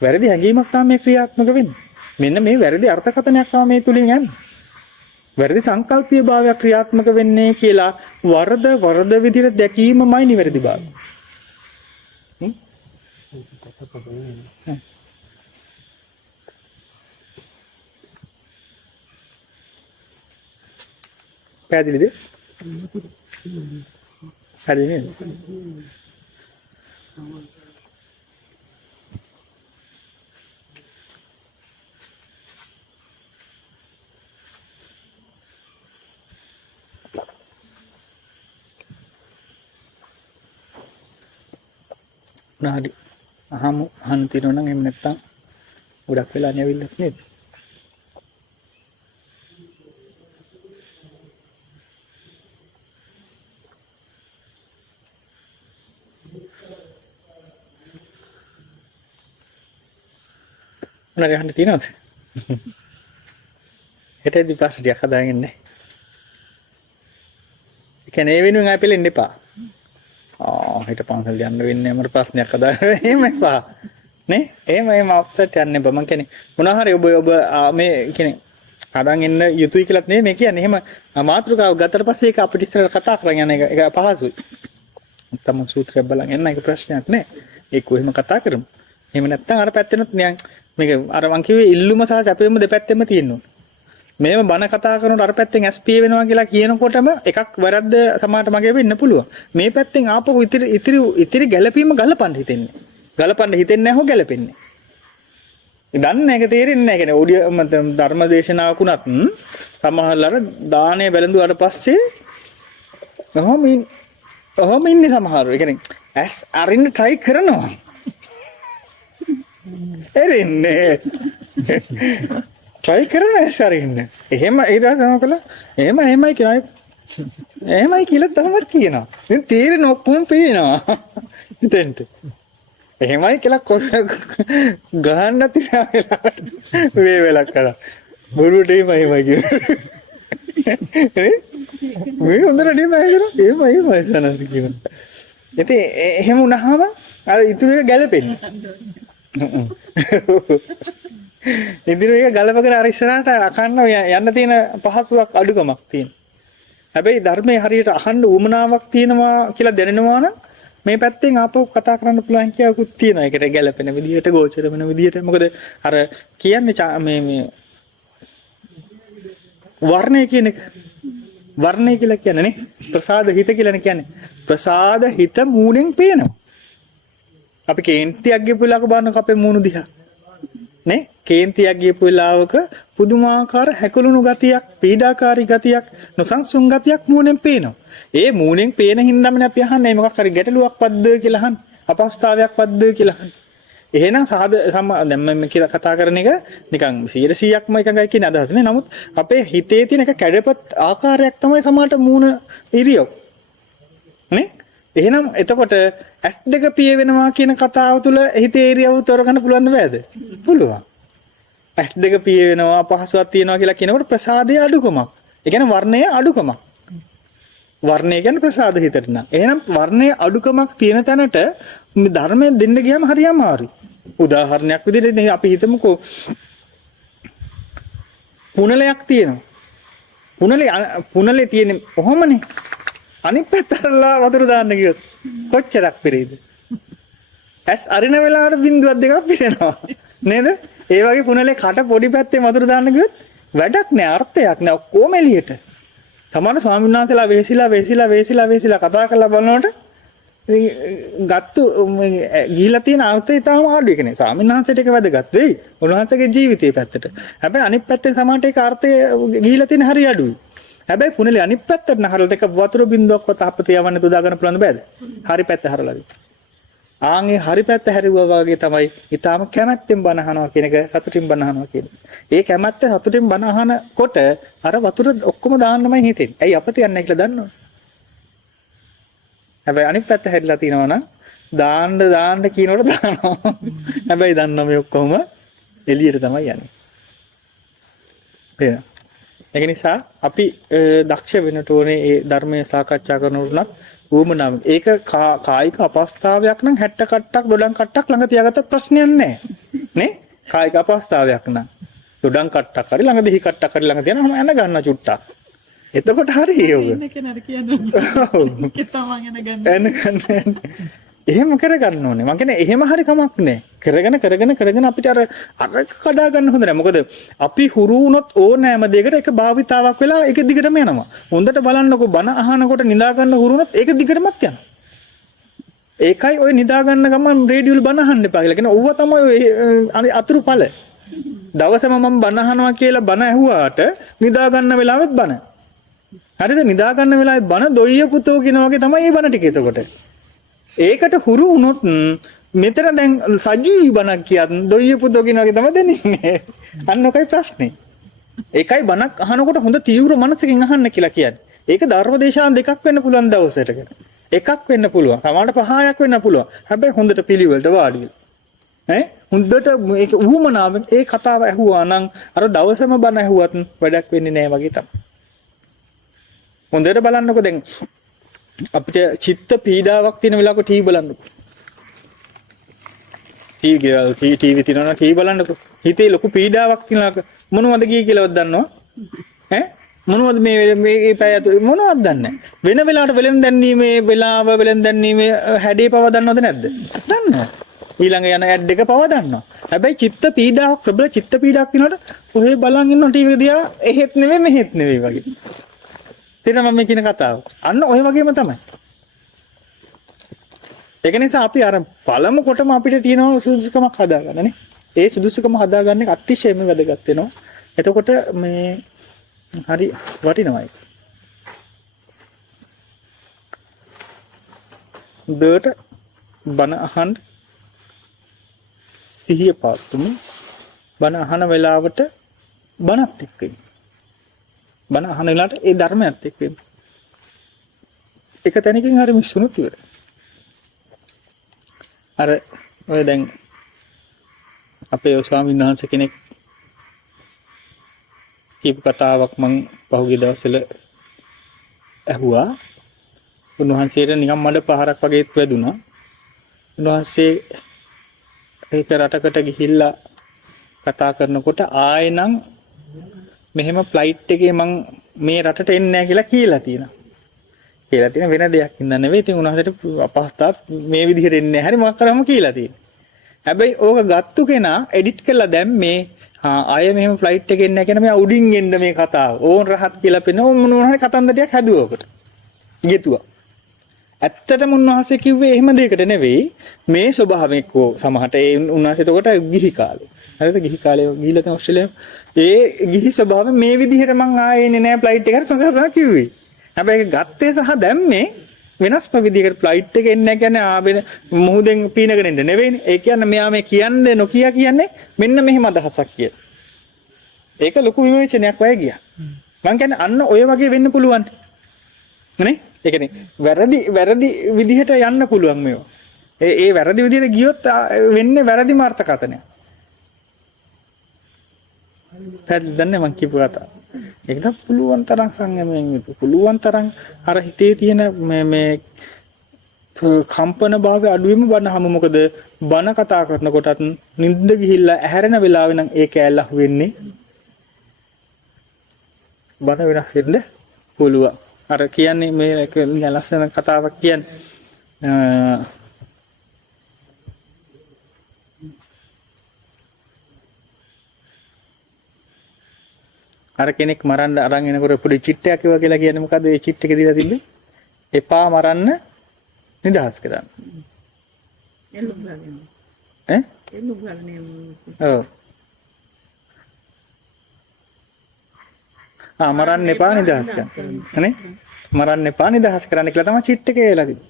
වැරදි හැඟීමක් තමයි මේ ක්‍රියාත්මක වෙන්නේ. මෙන්න මේ වැරදි අර්ථකථනයක් තමයි මේ තුලින් යන්නේ. වැරදි සංකල්පීය භාවයක් ක්‍රියාත්මක වෙන්නේ කියලා වරද විදිහට දැකීමමයි නිවැරදි භාවය. පැහැදිලිද? හරි නේද? නාඩි අහන්න තියෙනවා නම් එහෙම නැත්තම් ගොඩක් වෙලා නැවිල්ලක් නේද? මොනවාරි අහන්න තියෙනවද? හෙටදී පස්සේ ටිකක් හදාගෙන ඉන්නේ. ඒ කියන්නේ ඒ වෙනුවෙන් ආයෙ පෙලෙන්න එපා. හිට පන්සල් යන්න වෙන්නේ මට ප්‍රශ්නයක් හදාගන්න එහෙම එපා නේ එහෙම අප්සෙට් යන්න එපා මං කියන්නේ මොනවා හරි ඔබ මේ කියන්නේ අදන් එන්න යුතුයි කියලාත් නෙමෙයි මේ කියන්නේ එහෙම මාතෘකාව ගත්තට පස්සේ ඒක අපිට ඉස්සරහට කතා කරගෙන යන එක පහසුයි තමයි සූත්‍රය බලන් එන්න ඒක ප්‍රශ්නයක් නෑ ඒක කොහෙම කතා කරමු එහෙම නැත්නම් අර පැත්තෙනුත් නියන් මේක අර මං කිව්වේ ඉල්ලුම සහ සැපෙම දෙපැත්තෙම තියෙනවා මේව බන කතා කරනකොට අර පැත්තෙන් SP වෙනවා කියලා කියනකොටම එකක් වැරද්ද සමානට මගේ වෙන්න පුළුවන්. මේ පැත්තෙන් ආපහු ඉතිරි ගැළපීම ගලපන්න හිතෙන්නේ. ගලපන්න හිතෙන්නේ නැහැ හො ගැළපෙන්නේ. දන්නේ නැහැ ඒක තේරෙන්නේ නැහැ. කියන්නේ ඔඩියෝ ධර්ම දේශනාවක් උනත් සමහරවල් දාණය වැළඳුවාට පස්සේ ඔහොම ඉන්නේ සමහරව. ඒ කියන්නේ ඇස් අරින්න try කරනවා. එරින්නේ try කරන ඇසරින්න. එහෙම ඊට පස්සේ මොකද කළා? එහෙමයි කියනවා. එහෙමයි කියලා තමයි කියනවා. ඉතින් තීරණ ඔක්කොම පේනවා. හිතෙන්ට. එහෙමයි කියලා ගහන්න තියලා වේ වෙලක් කරා. බොරුවට එහෙමයි කියනවා. මේ හොඳට නෙමෙයි කියනවා. එහෙමයි සනස් කියනවා. ඉතින් එහෙම වුණාම අර ඉතුරු එක ගැලපෙන්නේ. ඉදිරිය එක ගලපගෙන අර ඉස්සරහට අකන්න යන්න තියෙන පහසුවක් අඩුකමක් තියෙනවා. හැබැයි ධර්මයේ හරියට අහන්න උවමනාවක් තියෙනවා කියලා දැනෙනවා නම් මේ පැත්තෙන් ආපහු කතා කරන්න පුළුවන් කියලාකුත් තියෙනවා. ඒකට ගැලපෙන විදිහට ගෝචර වෙන විදිහට. මොකද අර කියන්නේ මේ වර්ණය කියන එක වර්ණය කියලා කියන්නේ නේ ප්‍රසාද හිත කියලානේ කියන්නේ. ප්‍රසාද හිත මූණෙන් පේනවා. අපි කේන්තියක් ගිහපු වෙලාවක බලන්න අපේ මූණු දිහා. නේ කේන්තියක් ගිහපු වෙලාවක පුදුමාකාර හැකලුණු ගතියක්, පීඩාකාරී ගතියක්, නොසන්සුන් ගතියක් මූණෙන් පේනවා. ඒ මූණෙන් පේන හින්දාමනේ අපි අහන්නේ මොකක් හරි ගැටලුවක්වත්ද කියලා අහන්නේ. අපහසුතාවයක්වත්ද කියලා අහන්නේ. එහෙනම් දැන් මම කියලා කතා කරන එක නිකන් 100%ක්ම එකඟයි කියන අදහස නේ. නමුත් අපේ හිතේ තියෙන එක කැඩපත් ආකාරයක් තමයි සමහරට මූණ ඉරියව්. නේ? එහෙනම් එතකොට S2 පිය වෙනවා කියන කතාව තුළ හිතේ ඉරියව් තොරගන්න පුළුවන්ද බෑද? පුළුවන්. S2 පිය වෙනවා අපහසුවක් තියෙනවා කියලා කියනකොට ප්‍රසාදයේ අඩුකමක්. ඒ කියන්නේ වර්ණයේ අඩුකමක්. වර්ණය කියන්නේ ප්‍රසාද හිතට න ะ. එහෙනම් වර්ණයේ අඩුකමක් තියෙන තැනට ධර්මයෙන් දෙන්න ගියාම හරි අමාරුයි. උදාහරණයක් විදිහට අපි හිතමුකෝ පුනලයක් තියෙනවා. පුනලේ තියෙන්නේ කොහොමනේ? අනිත් පැත්තටලා වතුර දාන්න ගියොත් කොච්චරක් පිරෙයිද? ඇස් අරින වෙලාවට බිඳුවක් දෙකක් පිරෙනවා. නේද? ඒ වගේ පුනලේ කට පොඩි පැත්තේ වතුර දාන්න ගියොත් වැඩක් නෑ, අර්ථයක් නෑ. ඔක්කොම එළියට. සමහර ස්වාමීන් වහන්සේලා වෙසිලා කතා කරලා බලනකොට ගත්තු ගිහිලා තියෙන අර්ථය තාම ආඩු එකනේ. ස්වාමීන් වහන්සේට ඒක වැදගත් වෙයි. උන්වහන්සේගේ ජීවිතයේ පැත්තට. හැබැයි අනිත් පැත්තෙන් සමානට ඒක අර්ථය ගිහිලා තියෙන හරිය අඩුයි. හැබැයි පුණලේ අනිත් පැත්තට නහරලා දෙක වතුර බින්දුවක්වත් අපතේ යවන්න තුදා ගන්න පුළුවන් බෑද? හරි පැත්ත හරලාද? ආන්ගේ හරි පැත්ත හැරුවා වගේ තමයි ඊටාම කැමැත්තෙන් බණ අහනවා කියන එක සතුටින් බණ අහනවා කියන්නේ. ඒ කැමැත්ත සතුටින් බණ අහනකොට අර වතුර ඔක්කොම දාන්නමයි හිතෙන්නේ. ඇයි අපතේ යන්නේ කියලා දන්නවද? හැබැයි අනිත් පැත්ත හැරිලා තිනවා නම් දාන්න කියනකොට දානවා. හැබැයි දන්නවා මේ ඔක්කොම එළියට තමයි යන්නේ. එහෙනම් ඒක නිසා අපි දක්ෂ වෙන්නට ඕනේ මේ ධර්මයේ සාකච්ඡා කරනකොට උවමනාව. ඒක කායික අපස්ථාවයක් නම් 60 කට්ටක් දොඩම් කට්ටක් ළඟ තියාගත්ත ප්‍රශ්නයක් නැහැ. නේ? කායික අපස්ථාවයක් නම් දොඩම් කට්ටක් හරි ළඟ දෙහි කට්ටක් හරි ළඟ තියනම එන ගන්න චුට්ටක්. එතකොට හරි ඒක. එහෙම කරගන්න ඕනේ. මං කියන්නේ එහෙම හරි කමක් නැහැ. කරගෙන අපිට අර කඩා ගන්න හොඳ නැහැ. මොකද අපි හුරු වුණොත් ඕනෑම දෙයකට ඒක භාවිතාවක් වෙලා ඒක දිගටම යනවා. හොඳට බලන්නකො බන අහනකොට නිදා ගන්න හුරු වුණොත් ඒක දිගටමත් යනවා. ඒකයි ඔය නිදා ගන්න ගමන් රේඩියෝල බන අහන්න එපා කියලා කියන ඕව තමයි ඔය අතුරු ඵල. දවසම මම බන අහනවා කියලා බන ඇහුවාට නිදා ගන්න වෙලාවෙත් බන. හරිද? නිදා ගන්න වෙලාවේ බන දොයිය පුතෝ කියන වගේ තමයි මේ බන ටික එතකොට. ඒකට හුරු වුණොත් මෙතන දැන් සජීවී බණක් කියත් දොයිය පුතෝ කියන වගේ තමයි දෙන්නේ. අන්න ඔකයි ප්‍රශ්නේ. ඒකයි බණක් අහනකොට හොඳ තීව්‍ර මනසකින් අහන්න කියලා කියන්නේ. ඒක ධර්මදේශාන් දෙකක් වෙන්න පුළුවන් දවසකට. එකක් වෙන්න පුළුවන්. සමහරට 5ක් වෙන්න පුළුවන්. හැබැයි හොඳට පිළිවෙලට වාඩි වෙලා. හොඳට ඒක උවමනාවෙන් ඒ කතාව ඇහුවා නම් අර දවසම බණ ඇහුවත් වැඩක් වෙන්නේ නැහැ වගේ තමයි. හොඳට බලන්නකෝ දැන් අපිට චිත්ත පීඩාවක් තියෙන වෙලාවක ටීවී බලන්නකෝ. ටීවී තියෙනවා ටීවී බලන්නකෝ. හිතේ ලොකු පීඩාවක් තියෙනවාක මොනවද ගියේ කියලාවත් දන්නව? මොනවද මේ පැය මොනවද දන්නේ? වෙන වෙලාවට වෙලෙන් දැන්නීමේ වෙලාව වෙලෙන් දැන්නීමේ හැඩේ පව දන්නවද නැද්ද? දන්නවා. ඊළඟ යන ඇඩ් එක පව දන්නවා. හැබැයි චිත්ත පීඩාවක් ප්‍රබල චිත්ත පීඩාවක් තියෙනකොට ඔහේ බලන් ඉන්න ටීවී එක දිහා එහෙත් නෙවෙයි මෙහෙත් නෙවෙයි වගේ. තේරෙනවද මම කියන කතාව? අන්න ඔය වගේම තමයි. ඒක නිසා අපි අර පළමු කොටම අපිට තියෙන සුදුසුකමක් හදාගන්න නේ. ඒ සුදුසුකම හදාගන්න එක අතිශයම වැදගත් වෙනවා. එතකොට මේ හරි වටිනවා ඒක. දෙයට බණ අහන්න සිහිය පාත්තුම බණ අහන වෙලාවට බණත් එක්ක ඉන්න. බණ අහන වෙලාවට ඒ ධර්මයත් එක්ක ඉන්න. එක තැනකින් හරි මිස්සුනොත් ඉවරයි. අර ඔය දැන් අපේ ස්වාමීන් වහන්සේ කෙනෙක් කීප කතාවක් මම පහුගිය දවස්වල ඇහුවා. උන්වහන්සේට නිකන් මඩ පහරක් වගේ වැදුනා. උන්වහන්සේ ඒක රටකට ගිහිල්ලා කතා කරනකොට ආයෙනම් මෙහෙම ෆ්ලයිට් එකේ මං මේ රටට එන්නේ නැහැ කියලා කියලා තියෙනවා. කියලා තියෙන වෙන දෙයක් ඉඳන් නෙවෙයි. ඉතින් උන්වහන්සේට අපහසුතාවක් මේ විදිහට එන්නේ නැහැ. හරි මොකක් කරාම කියලා තියෙනවා. හැබැයි ඕක ගත්තු කෙනා එඩිට් කරලා දැම්මේ ආයෙ මෙහෙම ෆ්ලයිට් එකේ එන්නේ නැහැ කියන මේ උඩින් එන්න මේ කතාව. ඕන් රහත් කියලා පෙන්න ඕන් මොනවා හරි කතන්දරයක් හැදුවා ඔකට. ගෙතුවා. ඇත්තටම උන්වහන්සේ කිව්වේ එහෙම දෙයකට නෙවෙයි. මේ ස්වභාවයෙන් කෝ සමහරට ඒ උන්වහන්සේ එතකොට ගිහි කාලේ. හරිද? ගිහි කාලේ ගිහිල්ලා තියෙන ඕස්ට්‍රේලියාව. ඒ ගිහි ස්වභාවයෙන් මේ විදිහට මං ආයෙ එන්නේ නැහැ ෆ්ලයිට් එකට කරලා කිව්වේ. හැබැයි ගත්තේ සහ දැම්මේ වෙනස්ම විදිහකට ෆ්ලයිට් එක එන්නේ නැහැ කියන්නේ ආවෙන මුහුදෙන් පීනගෙන එන්න නෙවෙයිනේ. ඒ කියන්නේ මෙයා මේ කියන්නේ නොකිය කියන්නේ මෙන්න මෙහෙම අදහසක් කියලා. ඒක ලොකු විවේචනයක් වගේ ගියා. මං කියන්නේ අන්න ඔය වගේ වෙන්න පුළුවන්. නේ? ඒ කියන්නේ වැරදි විදිහට යන්න පුළුවන් මේවා. ඒ වැරදි විදිහට ගියොත් වෙන්නේ වැරදි මාර්ථකතනයක්. පැද්දන්නේ මං කියපු කතාව. ඒකට පුළුවන් තරම් සංයමයෙන් යුතු. පුළුවන් තරම් අර හිතේ තියෙන මේ කම්පන භාවය අඩුවෙම බනහම. මොකද බන කතා කරනකොටත් නිින්ද ගිහිල්ලා ඇහැරෙන වෙලාවෙ නම් ඒක ඇල්ලක් වෙන්නේ බන වෙනස් වෙන්න පුළුවන්. අර කියන්නේ මේ ලස්සන කතාවක් කියන්නේ අර කෙනෙක් මරන්න අරන් එනකොට පොඩි චිට්ටයක් ඒවා කියලා කියන්නේ මොකද්ද? ඒ චිට් එක දීලා තිබ්බේ එපා මරන්න නිදහස් කරන්න. ඈ? ඔව්. මරන්න එපා නිදහස් කරන්න. නේ? මරන්න එපා නිදහස් කරන්න කියලා තමයි චිට් එකේ කියලා කිව්වේ.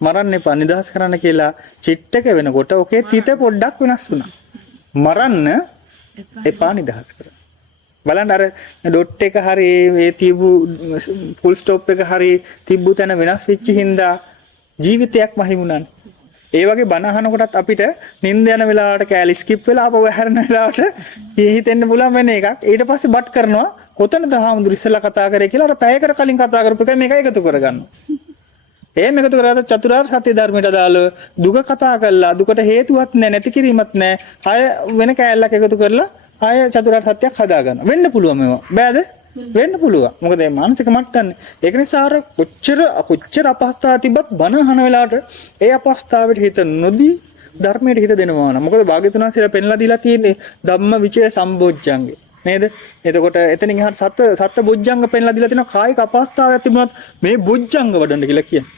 මරන්න එපා නිදහස් කරන්න කියලා චිට් එක වෙනකොට ඔකේ තිත පොඩ්ඩක් වෙනස් වුණා. මරන්න එපා නිදහස් කරන්න. බලන්න අර ඩොට් එක හරි ඒ තියපු ෆුල් ස්ටොප් එක හරි තිබ්බු තැන වෙනස් වෙච්ච හින්දා ජීවිතයක් මහිමුණානේ. ඒ වගේ බණ අහනකොටත් අපිට නිින්ද යන වෙලාවට කෑලි ස්කිප් වෙලා ආපහු හැරෙන වෙලාවට හිතෙන්න පුළුවන් වෙන එකක්. ඊට පස්සේ බට් කරනවා කොතනද හාමුදුරු ඉස්සෙල්ලා කතා කරේ කියලා අර පැයකට කලින් කතා කරපු එක මේක එකතු කරගන්නවා. එහෙම එකතු කරලා චතුරාර්ය සත්‍ය ධර්මයට දාල දුක කතා කළා දුකට හේතුවක් නැහැ නැති කිරීමක් නැහැ. ආය වෙන කෑල්ලක් එකතු කරලා ආය චතුරාර්ය සත්‍යයක් හදා ගන්න. වෙන්න පුළුවන් මේවා. බෑද? වෙන්න පුළුවන්. මොකද මේ මානසික මට්ටන්නේ. ඒක නිසා අර කොච්චර අපහසුතාව තිබ්බත් බණ අහන වෙලාවට ඒ අපහසුතාවයට හිත නොදී ධර්මයට හිත දෙනවා නම්. මොකද භාග්‍යවතුන් වහන්සේලා පෙන්ලා දීලා තියෙන්නේ ධම්ම විචය සම්බොජ්ජංගේ. නේද? එතකොට එතනින් එහාට සත්‍ය බොජ්ජංග පෙන්ලා දීලා තිනවා කායික අපහසුතාවයක් තිබුණත් මේ බොජ්ජංග වඩන්න කියලා කියන්නේ.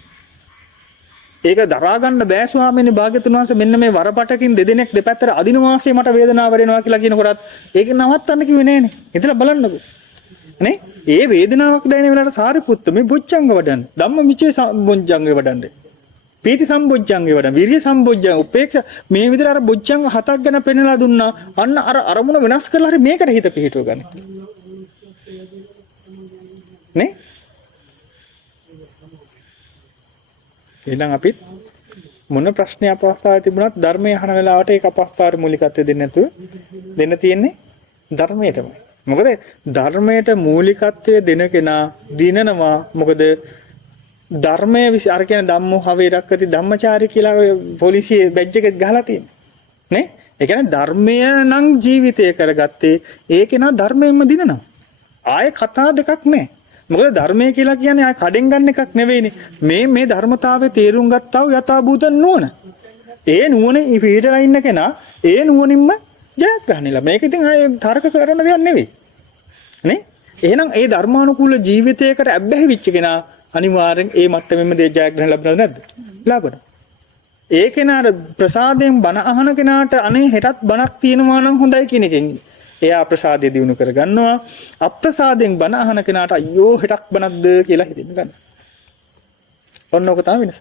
ඒක දරා ගන්න බෑ ස්වාමීනි භාග්‍යවතුන් වහන්සේ මෙන්න මේ වරපටකින් දෙදෙනෙක් දෙපැත්තට අදින වාසේ මට වේදනාව වැඩෙනවා කියලා කියනකොටත් ඒක නවත්තන්න කිව්වේ නෑනේ. හිතලා බලන්නකෝ. නේ? ඒ වේදනාවක් දැනෙන වෙලාවට සාරිපුත්ත මේ බොජ්ජංග වඩන්න. ධම්මවිචේ සම්බොජ්ජංගේ වඩන්න. පීති සම්බොජ්ජංගේ වඩන්න. විරිය සම්බොජ්ජංග උපේක්ෂ මේ විදිහට අර බොජ්ජංග හතක් ගැන පෙන්නලා දුන්නා. අන්න අර අරමුණ වෙනස් කරලා හරි මේකට හිත පිහිටව ගන්න. නේ? ඊළඟ අපිත් මොන ප්‍රශ්නේ අපහසුතාවය තිබුණත් ධර්මයේ අහන වෙලාවට ඒක අපහසුතාවට මූලිකත්වය දෙන්නේ නැතුව දෙන්න තියෙන්නේ ධර්මයටමයි. මොකද ධර්මයට මූලිකත්වය දෙන කෙනා දිනනවා. මොකද ධර්මයේ අර කියන ධම්මෝ හවේ රක්කති ධම්මචාරී කියලා පොලිසිය බැජ් එකෙත් ගහලා තියෙනවා. නේ? ඒ කියන්නේ ධර්මය නම් ජීවිතය කරගත්තේ ඒ කෙනා ධර්මයෙන්ම දිනනවා. ආයේ කතා දෙකක් නැහැ. මොකද ධර්මය කියලා කියන්නේ ආයේ කඩෙන් ගන්න එකක් නෙවෙයිනේ. මේ ධර්මතාවයේ තේරුම් ගත්තා වූ යථාභූත නුවණ. ඒ නුවණ පිළිදලා ඉන්න කෙනා ඒ නුවණින්ම ජයග්‍රහණය ලබන. මේක ඉතින් ආයේ තර්ක කරන දෙයක් නෙවෙයි. නේ? එහෙනම් ඒ ධර්මානුකූල ජීවිතයකට ඇබ්බැහි වෙච්ච කෙනා අනිවාර්යෙන් ඒ මට්ටමෙම ජයග්‍රහණ ලබනවද නැද්ද? ලබනවා. ඒ කෙනාට ප්‍රසාදයෙන් බණ අහන කෙනාට අනේ හෙටත් බණක් තියෙනවා නම් හොඳයි කියන එකෙන් එයා ප්‍රසාදය දිනු කර ගන්නවා. අප්‍රසාදයෙන් බණ අහන කෙනාට අයියෝ හෙටක් බණක්ද කියලා හිතෙන්න ගන්නවා. ඔන්න ඔක තමයි වෙනස.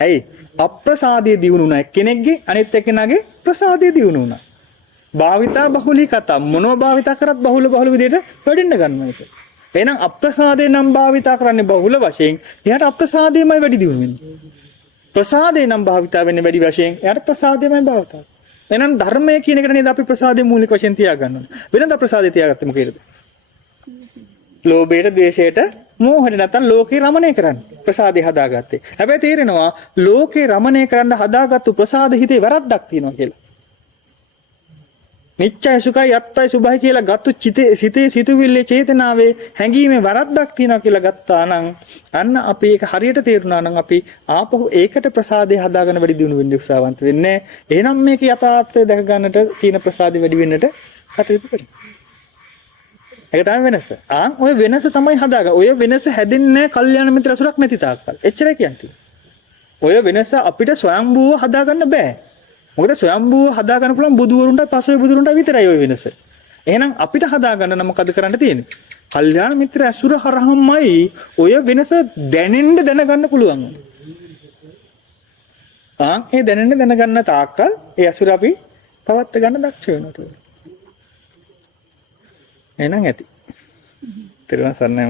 ඇයි? අප්‍රසාදයේ දිනු වුණා එක්කෙනෙක්ගේ අනිත් එක්කෙනාගේ ප්‍රසාදයේ දිනු වුණා. භාවිතා බහුලීකතා මොනවා භාවිතා කරත් බහුල විදිහට වැඩෙන්න ගන්නවා ඒක. එහෙනම් අප්‍රසාදේ නම් භාවිතා කරන්නේ බහුල වශයෙන් එයාට අප්‍රසාදේමයි වැඩි දිනු වෙන්නේ. ප්‍රසාදේ නම් භාවිතා වෙන්නේ වැඩි වශයෙන් එයාට ප්‍රසාදේමයි භාවිතා. එහෙනම් ධර්මයේ කියන එකට නේද අපි ප්‍රසාදේ මූලික වශයෙන් තියාගන්න ඕනේ. වෙනද ප්‍රසාදේ තියාගත්තේ මොකේද? ලෝභයට, ද්වේෂයට, මෝහයට නැත්තම් ලෝකේ රමණය කරන්න. ප්‍රසාදේ හදාගත්තේ. හැබැයි තේරෙනවා ලෝකේ රමණය කරන්න හදාගත්තු ප්‍රසාද හිතේ වැරද්දක් තියෙනවා කියලා. නිච්චයි සුඛයි යත්තයි සුභයි කියලා ගත්තු සිතේ සිතුවිල්ලේ චේතනාවේ හැඟීමේ වරද්දක් තියෙනවා කියලා ගත්තා නම් අන්න අපි ඒක හරියට තේරුණා නම් අපි ආපහු ඒකට ප්‍රසාදේ හදාගෙන වැඩි දියුණු වෙන්න උත්සාහවන්ත වෙන්නේ. එහෙනම් මේක යථාර්ථය දැක ගන්නට තියෙන ප්‍රසාදේ වැඩි වෙන්නට කටයුතු කරමු. ඒක තමයි වෙනස. ඔය වෙනස තමයි හදාගන්න. ඔය වෙනස හැදෙන්නේ කල්යාණ මිත්‍ර අසුරක් නැති තාක්කල්. එච්චරයි කියන්නේ. ඔය වෙනස අපිට ස්වයංභූව හදාගන්න බෑ. මොකද ස්වයංභූව හදාගන්න පුළුවන් බුදුවරුන්ට පස්සේ බුදුරුන්ට විතරයි ওই වෙනස. එහෙනම් අපිට හදාගන්න නම් මොකද කරන්න තියෙන්නේ? කල්යාණ මිත්‍ර අසුර හරහමයි ඔය වෙනස දැනගන්න පුළුවන්. ඒ දැනගන්න තාක්කල් ඒ අසුර අපි පවත් ගන්න දක්ෂ වෙනවා. එහෙනම් ඇති. ත්‍රිවංශ සරණයි.